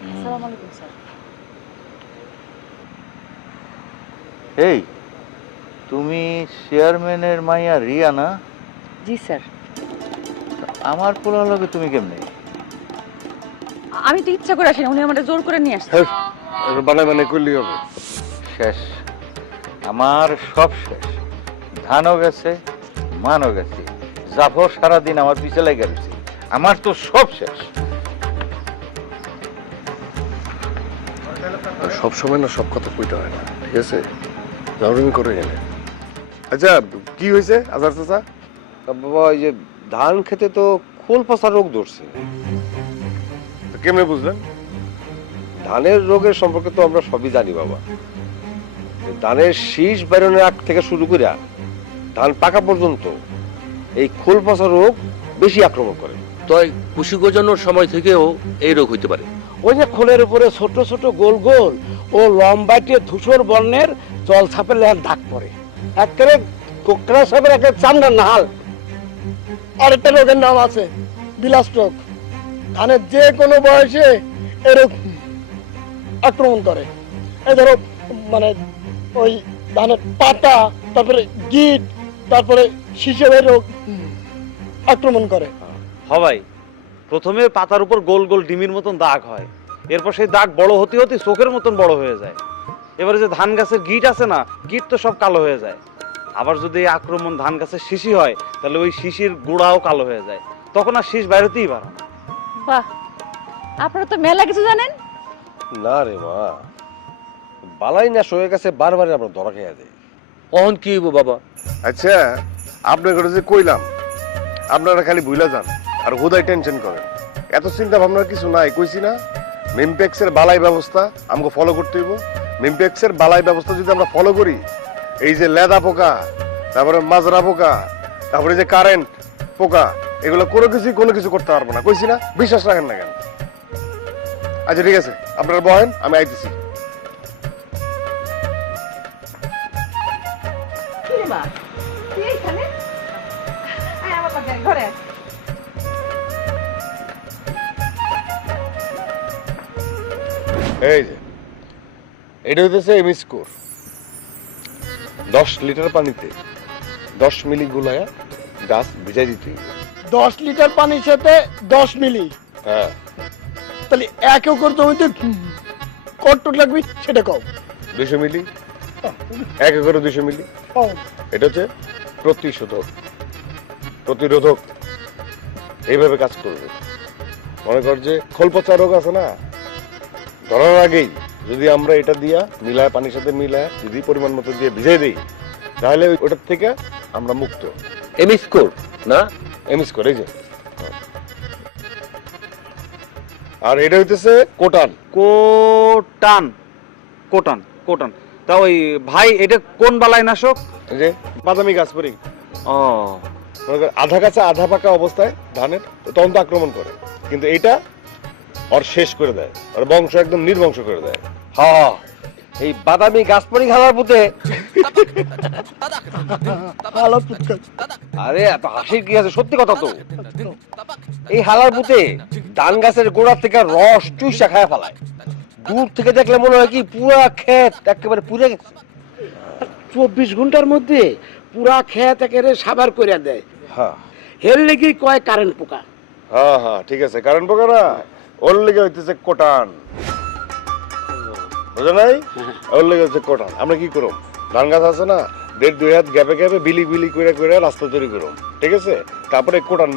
আসসালামু আলাইকুম স্যার। এই তুমি চেয়ারম্যানের মাইয়া রিয়া না? জি স্যার। আমার পোলার লগে তুমি কেমনে? আমি তো ইচ্ছা করে আসিনি, উনি আমাদের জোর করে নিয়ে আসছে। বানায় বানায় করলেই হবে। শেষ, আমার সব শেষ। ধানও গেছে, মানও গেছে। জাফর সারাদিন আমার পিছে লেগে গেছে, আমার তো সব শেষ। সব সময় না সব কথা কইতে হয় না, ঠিক আছে? জরুরি করে গেলে। আচ্ছা কি হয়েছে আজার চাচা? বাবা ওই যে ধান খেতে তো খোল পচা রোগ ধরছে। কেমনে বুঝলেন? ধানের রোগের সম্পর্কে তো আমরা সবই জানি বাবা। ধানের শীষ বেরোনোর আগ থেকে শুরু করে ধান পাকা পর্যন্ত এই খোল পচা রোগ বেশি আক্রমণ করে। তাই কুশি গজানোর সময় থেকেও এই রোগ হইতে পারে। ওই যে খোলের উপরে ছোট ছোট গোল গোল ও লম্বাটে ধূসর বর্ণের জল ছাপের দাগ পড়ে, একেবারে কোকড়া সাপের একটা চামড়ার নাল। আরেকটা রোগের নাম আছে বিলাস রোগ। ধানের যে কোনো বয়সে এরকম আক্রমণ করে। এই ধরো মানে ওই ধানের পাতা, তারপরে গিট, তারপরে শিশের রোগ আক্রমণ করে। হয় প্রথমে পাতার উপর গোল গোল ডিমির মতন দাগ হয়, এরপর সেই দাগ বড় হতে হতে চোখের মতন বড় হয়ে যায়। এবারে যে ধান গাছের গিট আছে না, গিট তো সব কালো হয়ে যায়। আবার যদি এই আক্রমণ ধান গাছের শিশি হয়, তাহলে ওই শিশির গোড়াও কালো হয়ে যায়, তখন আর শীষ বাইরেতেই পারে না। বাহ, আপনারা তো মেলা কিছু জানেন। না রে মা, বালাই না হয়ে গেছে, বারবার আমরা ধরা খেয়ে যাই। অহন কি হইব বাবা? আচ্ছা আপনার ঘরে যে কইলাম, আপনারা খালি ভুলে যান আর হুদাই টেনশন করেন। এত চিন্তা ভাবনার কিছু নাই, কইছি না? মিমটেক্সের বালাই ব্যবস্থা আমাকে ফলো করতে হইব। মিমটেক্সের বালাই ব্যবস্থা যদি আমরা ফলো করি, এই যে লেদা পোকা, তারপরে মাজরা পোকা, তারপরে যে কারেন্ট পোকা, এগুলো কোনো কিছু করতে পারবো না, কইছি না? বিশ্বাস রাখেন না কেন? আচ্ছা ঠিক আছে, আপনারা বহেন, আমি আইতেছি। এই যে এটা হইতেছে এমিস্কোর। 10 লিটার পানিতে 10 মিলি গুলায়া গাছ ভিজাই দিতে হইবে। 10 লিটার পানির সাথে 10 মিলি? হ্যাঁ। তাহলে 1 একর জমিতে কত লাগবে সেটা কও। 200 মিলি, 1 একরে 200 মিলি। এটা হচ্ছে প্রতিরোধক, এইভাবে কাজ করবে। মনে কর যে খোলপচা রোগ আছে না, ধরার আগেই যদি আমরা এটা দিয়া মিলায়, পানির সাথে মিলায় যদি পরিমাণ মতো দিয়ে ভিজাই দেই, তাহলে ওটার থেকে আমরা মুক্ত। এমিস্কোর না? এমিস্কোর, এই যে। আর এটা হইতেছে কোটান। কোটান কোটান কোটান। তা ওই ভাই, এটা কোন বালাই নাশক? যে বাদামি গাছ পরি। ও, আধা কাঁচা আধা পাকা অবস্থায় ধানের তখন তো আক্রমণ করে, কিন্তু এটা ওর শেষ করে দেয়, ওর বংশ একদম নির্বংশ করে দেয়। হ্যাঁ, এই বাদামি গাছ পরি খাওয়ার পুঁতে। আরে এত হাসির কি আছে, সত্যি কথা তো। এই হালার পুঁতে ধান গাছের গোড়া থেকে রস চুইসা খায় ফেলায়। দূর থেকে দেখলে মনে হয় কি পুরা ক্ষেত একেবারে পুড়ে গেছে। 24 ঘন্টার মধ্যে পুরা ক্ষেত একেবারে সাবার করে দেয়। হ্যাঁ, এর লেগে কয় কারেন্ট পোকা। হ্যাঁ হ্যাঁ ঠিক আছে, কারণ পোকা না, ওর লেগে হইতেছে কোটান, বুঝো নাই? ওর লেগে হচ্ছে কোটান। আমরা কি করব, ধান গাছ আছে না, 1.5-2 হাত গ্যাপে গ্যাপে বিলি বিলি করে রাস্তা তৈরি করব, ঠিক আছে? তারপরে কোটান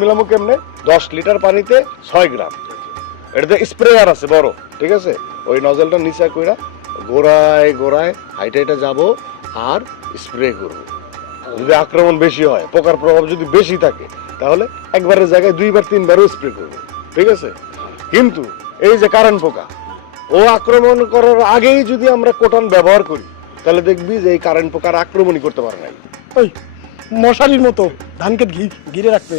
মিলামো কেমনে? 10 লিটার পানিতে 6 গ্রাম। এটাতে স্প্রেয়ার আছে বড়, ঠিক আছে? ওই নজলটা নিচে কইরা গোড়ায় গোড়ায় হাইটা যাবো আর স্প্রে করবো। যদি আক্রমণ বেশি হয়, পোকার প্রভাব যদি বেশি থাকে, তাহলে একবারের জায়গায় 2-3বারও স্প্রে করবো, ঠিক আছে? কিন্তু এই যে কারেন্ট পোকা, ও আক্রমণ করার আগেই যদি আমরা কোটান ব্যবহার করি, তাহলে দেখবি যে এই কারেন্ট পোকার আক্রমণই করতে পারে নাই। ওই মশারির মতো ধানকে ঘিরে রাখবে।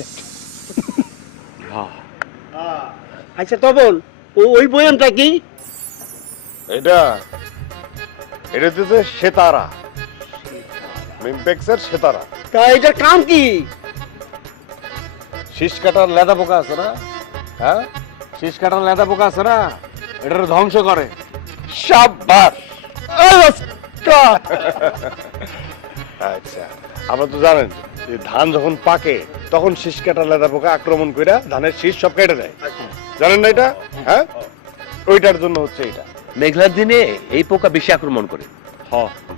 আচ্ছা তবল, ওই বয়ামটা কি? এটা হচ্ছে সেতারা, মিমটেক্সের সেতারা। তা এটার কাম কি? শীষ কাটার লেদা পোকা আছে না, হ্যাঁ, শীষ কাটার লেদা পোকা আছে না, এটার ধ্বংস করে। সাবাস। আচ্ছা, আপনারা তো জানেন যে ধান যখন পাকে তখন শীষ কাটা লেদা পোকা আক্রমণ করে ধানের শীষ সব কেটে দেয়। জানেন না এটা? হ্যাঁ, ওইটার জন্য হচ্ছে এটা। মেঘলার দিনে এই পোকা বেশি আক্রমণ করে।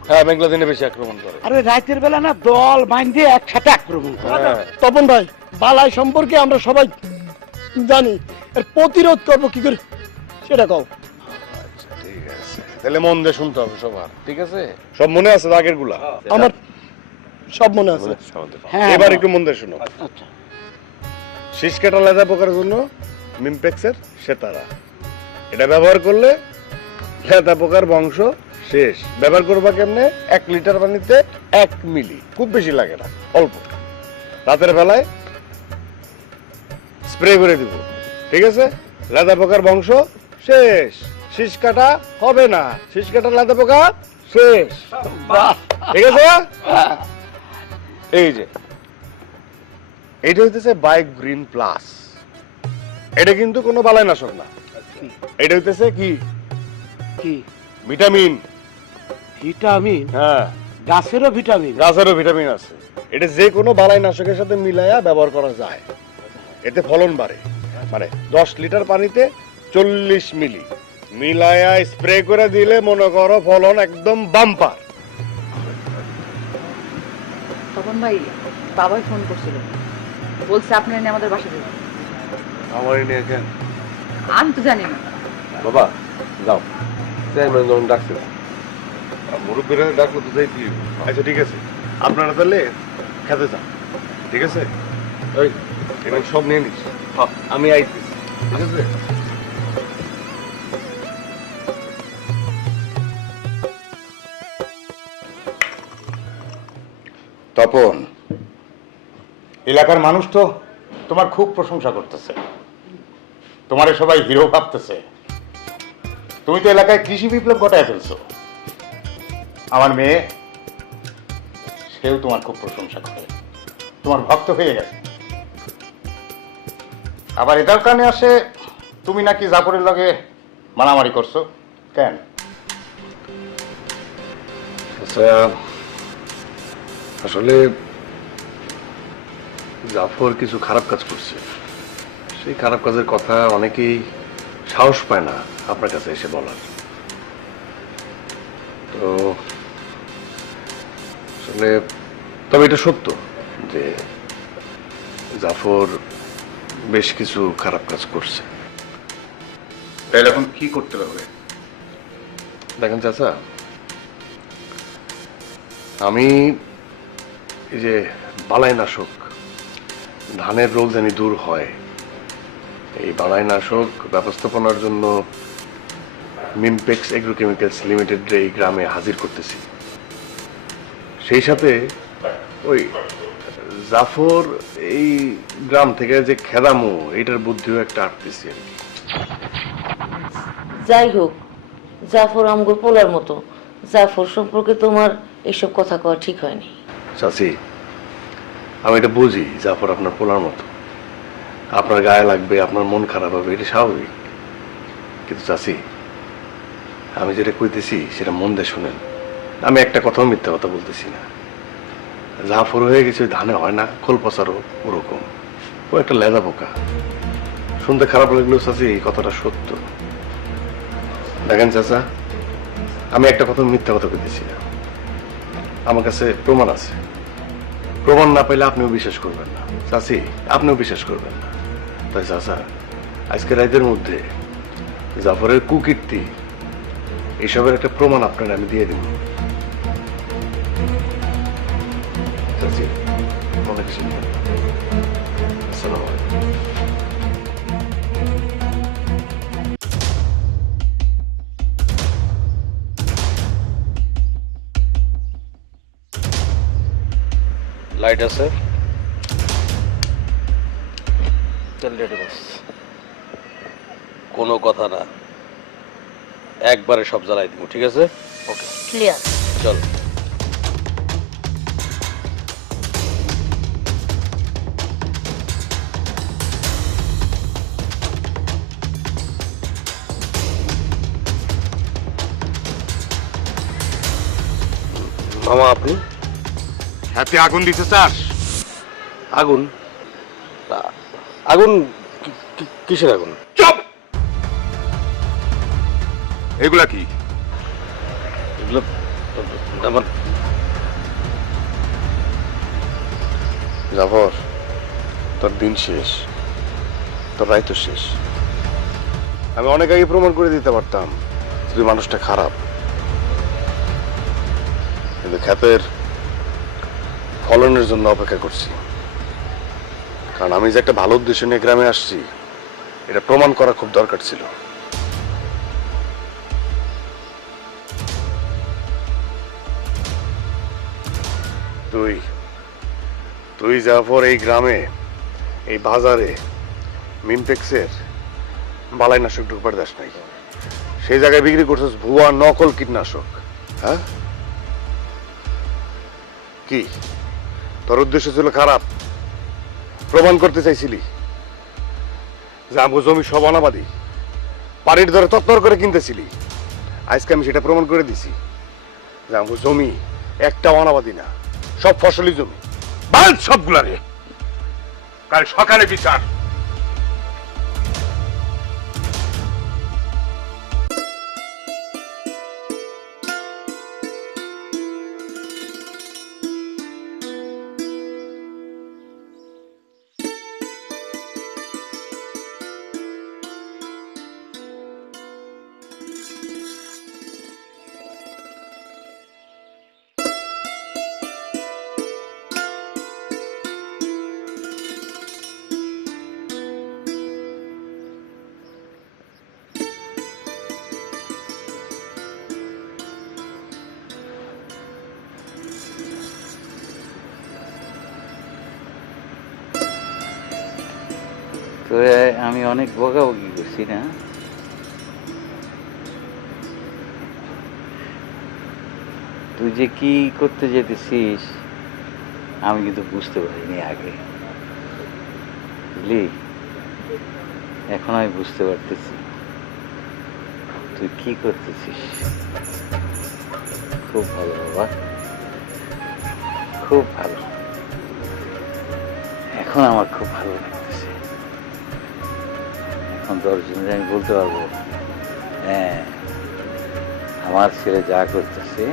হ্যাঁ, মেঘলা দিনে বেশি আক্রমণ করে। আরে রাতের বেলা না দল বাইন্ধে একসাথে আক্রমণ করে। হ্যাঁ। তপন ভাই, বালাই সম্পর্কে আমরা সবাই জানি, এর প্রতিরোধ করবো কি করে সেটা কও। আচ্ছা, ঠিক আছে, তাহলে মন দিয়ে শুনতে হবে সবার, ঠিক আছে? সব মনে আছে আগের গুলা? আমার সব মনে আছে। হ্যাঁ, এবার একটু মন দিয়ে শুনো। আচ্ছা। শীষ কাটা লেদা পোকার জন্য মিমপেক্সের সেতারা, এটা ব্যবহার করলে লেদা পোকার বংশ শেষ। ব্যবহার করবা কেমনে? 1 লিটার পানিতে 1 মিলি, খুব বেশি লাগে না, অল্প। রাতের বেলায় স্প্রে করে দিব, ঠিক আছে? লেদা পোকার বংশ শেষ, শীষ কাটা হবে না, শীষ কাটা লেদা পোকা শেষ। ঠিক আছে? এই যে এইটা হইতেছে বাইক গ্রিন প্লাস। এটা কিন্তু কোনো বালাইনাশক না, এটা হইতেছে কি কি? ভিটামিন। ভিটামিন? হ্যাঁ, গাছেরও ভিটামিন? গাছেরও ভিটামিন আছে। এটা যে কোনো বালাইনাশকের সাথে মিলাইয়া ব্যবহার করা যায়। এতে ফলন বাড়ে, মানে 10 লিটার পানিতে 40 মিলি মিলাইয়া স্প্রে করে দিলে মনে করো ফলন একদম বাম্পার। তখন ভাই বাবাই ফোন করছিল, বলছে আপনারা নিয়ে আমাদের বাসা যাবেন। আমার নিয়ে কেন? আমি তো জানি না। বাবা যাও, চেয়ারম্যান যখন ডাকছে, মুরব্বীরা ডাকলো তো যাইতে হবে। আচ্ছা, ঠিক আছে, আপনারা তাহলে খেতে যান, ঠিক আছে? ওই এবার সব নিয়ে নিস, আমি আইতেছি, ঠিক আছে? তপন, এলাকার মানুষ তো তোমার খুব প্রশংসা করতেছে, তোমারে সবাই হিরো ভাবতেছে। তুমি তো এলাকায় কৃষি বিপ্লব ঘটায় ফেলছো। আমার মেয়ে, সেও তোমার খুব প্রশংসা করে, তোমার ভক্ত হয়ে গেছে। আবার এটার কারণে আসে তুমি নাকি জাফরের লগে মারামারি করছো, কেন? আচ্ছা, আসলে জাফর কিছু খারাপ কাজ করছে, সেই খারাপ কাজের কথা অনেকেই সাহস পায় না আপনার কাছে এসে বলার। তো আসলে তবে এটা সত্য যে জাফর বেশ কিছু খারাপ কাজ করছে। তাহলে এখন কি করতে হবে? দেখেন চাচা, আমি এই যে বালাইনাশক, ধানের রোগ জানি দূর হয়, এই বালাইনাশক ব্যবস্থাপনার জন্য মিমপেক্স এগ্রোকেমিক্যালস লিমিটেড এই গ্রামে হাজির করতেছি। সেই সাথে ওই জাফর এই গ্রাম থেকে যে খেদামো, এইটার বুদ্ধিও একটা আটতেছি আর কি। যাই হোক, জাফর আমগুর পোলার মতো, জাফর সম্পর্কে তোমার এসব কথা কওয়া ঠিক হয়নি। চাচি, আমি এটা বুঝি জাফর আপনার পোলার মতো, আপনার গায়ে লাগবে, আপনার মন খারাপ হবে, এটা স্বাভাবিক। কিন্তু চাচি, আমি যেটা কইতেছি সেটা মন দিয়ে শুনেন। আমি একটা কথাও মিথ্যা কথা বলতেছি না। জাফর হয়ে গেছে ওই ধানে হয় না খোল পচারও, ওরকম ও একটা লেদা পোকা। শুনতে খারাপ লাগলেও চাচি এই কথাটা সত্য। দেখেন চাচা, আমি একটা কথা মিথ্যা কথা কইতেছি না, আমার কাছে প্রমাণ আছে। প্রমাণ না পাইলে আপনিও বিশ্বাস করবেন না চাচি, আপনিও বিশ্বাস করবেন না। তাই চাচা, আজকে রাতের মধ্যে জাফরের কুকীর্তি এসবের একটা প্রমাণ আপনার আমি দিয়ে দিব। চাচি, মনে কিছু নেই। আসসালামু আলাইকুম। লাইট আছে? কোনো কথা না, একবারে সব জ্বালাই দিব, ঠিক আছে? ওকে, ক্লিয়ার। চল। মামা, আপনি? হাতে আগুন দিতে চাস? আগুন? আগুন কিসের আগুন? চুপ! এগুলা কি? এগুলো আমার জাফর, তোর দিন শেষ, তোর রায় তো শেষ। আমি অনেক আগে প্রমাণ করে দিতে পারতাম তুই মানুষটা খারাপ, কিন্তু খ্যাতের ফলনের জন্য অপেক্ষা করছি। কারণ আমি যে একটা ভালো উদ্দেশ্য নিয়ে গ্রামে আসছি, এটা প্রমাণ করা খুব দরকার ছিল। তুই তুই জাফর এই গ্রামে, এই বাজারে মিমটেক্সের বালাইনাশক ঢুকবার দাস নাই। সেই জায়গায় বিক্রি করছিস ভুয়া নকল কীটনাশক। হ্যাঁ, কি তোর উদ্দেশ্য ছিল খারাপ? প্রমাণ করতে চাইছিলি যে আমগো জমি সব অনাবাদী, পানির দরে তত্তর করে কিনতেছিলি। আজকে আমি সেটা প্রমাণ করে দিছি যে আমগো জমি একটা অনাবাদী না, সব ফসলি জমি। বাল সবগুলারে, কাল সকালে বিচার। তো আমি অনেক বকাবকি করছি না? তুই যে কি করতে যেতেছিস আমি কিন্তু বুঝতে পারিনি আগে, বুঝলি? এখন আমি বুঝতে পারতেছি তুই কি করতেছিস। খুব ভালো বাবা, খুব ভালো। এখন আমার খুব ভালো লাগতেছে। এখন তোর জন্য আমি বলতে পারবো, হ্যাঁ, আমার ছেলে যা করতেছে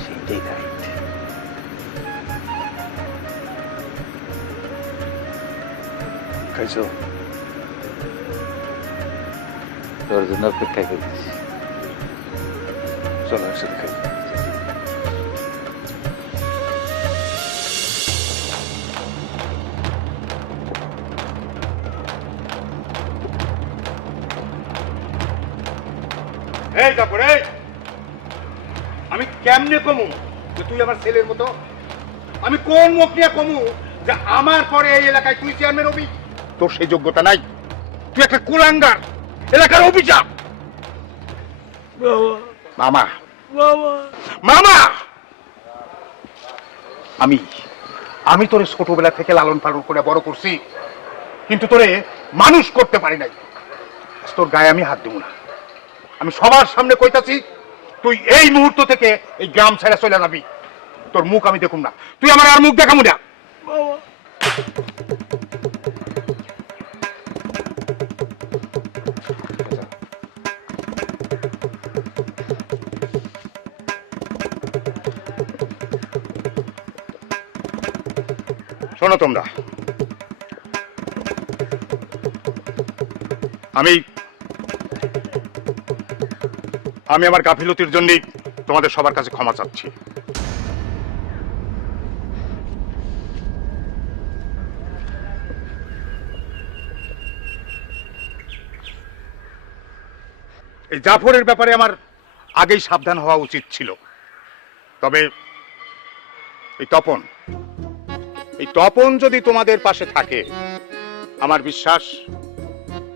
সেটাই রাইট। খাইছো? তোর জন্য অপেক্ষা করতেছি। চলো একসাথে খাই। এই জাফর, এই আমি কেমনে কমু যে তুই আমার ছেলের মতো? আমি কোন মুখ নিয়ে কমু যে আমার পরে এই এলাকায় তুই চেয়ারম্যান হবি? তোর সেই যোগ্যতা নাই। তুই একটা কুলাঙ্গার, এলাকার অভিশাপ। মামা, মামা, আমি তোরে ছোটবেলা থেকে লালন পালন করে বড় করছি, কিন্তু তোরে মানুষ করতে পারি নাই। তোর গায়ে আমি হাত দেব না। আমি সবার সামনে কইতাছি, তুই এই মুহূর্ত থেকে এই গ্রাম ছেড়ে চলে যাবি। তোর মুখ আমি দেখুম না, তুই আমার আর মুখ দেখাবো না। শোনো তোমরা, আমি আমার গাফিলতির জন্যই তোমাদের সবার কাছে ক্ষমা চাচ্ছি। এই জাফরের ব্যাপারে আমার আগেই সাবধান হওয়া উচিত ছিল। তবে এই তপন যদি তোমাদের পাশে থাকে, আমার বিশ্বাস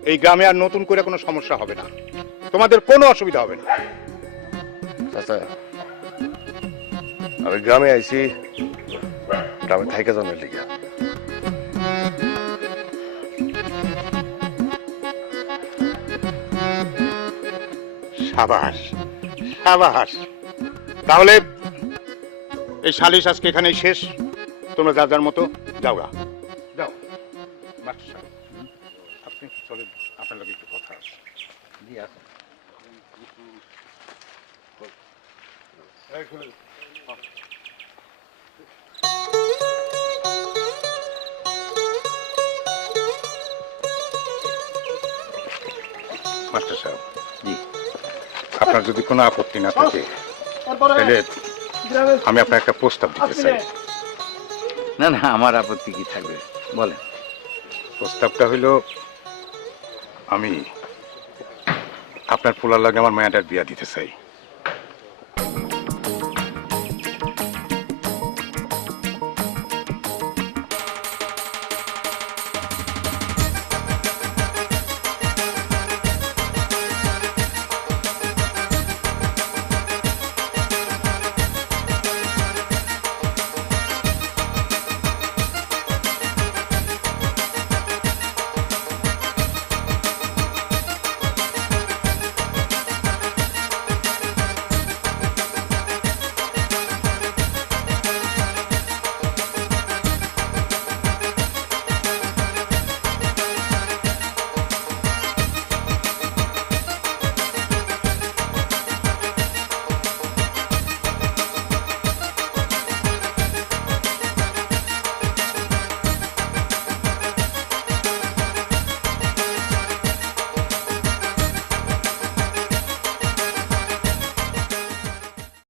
এই গ্রামে আর নতুন করে কোনো সমস্যা হবে না, তোমাদের কোনো অসুবিধা হবে না। চাচা, আমি গ্রামে আইছি গ্রামে থাইকা জন্মের লিগা। সাবাস সাবাস। তাহলে এই সালিশ আজকে এখানেই শেষ। তোমরা যার যার মতো যাও গা। যাও মাস্টার সাহেব, আপনি কি চলেন, আপনার লগে একটু কথা আছে। মাস্টার সাহেব, জি, আপনার যদি কোনো আপত্তি না থাকে তাহলে আমি আপনার একটা প্রস্তাব দিতে চাই। না না, আমার আপত্তি কি থাকবে, বলেন। প্রস্তাবটা হইল, আমি আপনার পোলার লাগে আমার মায়াটার বিয়া দিতে চাই।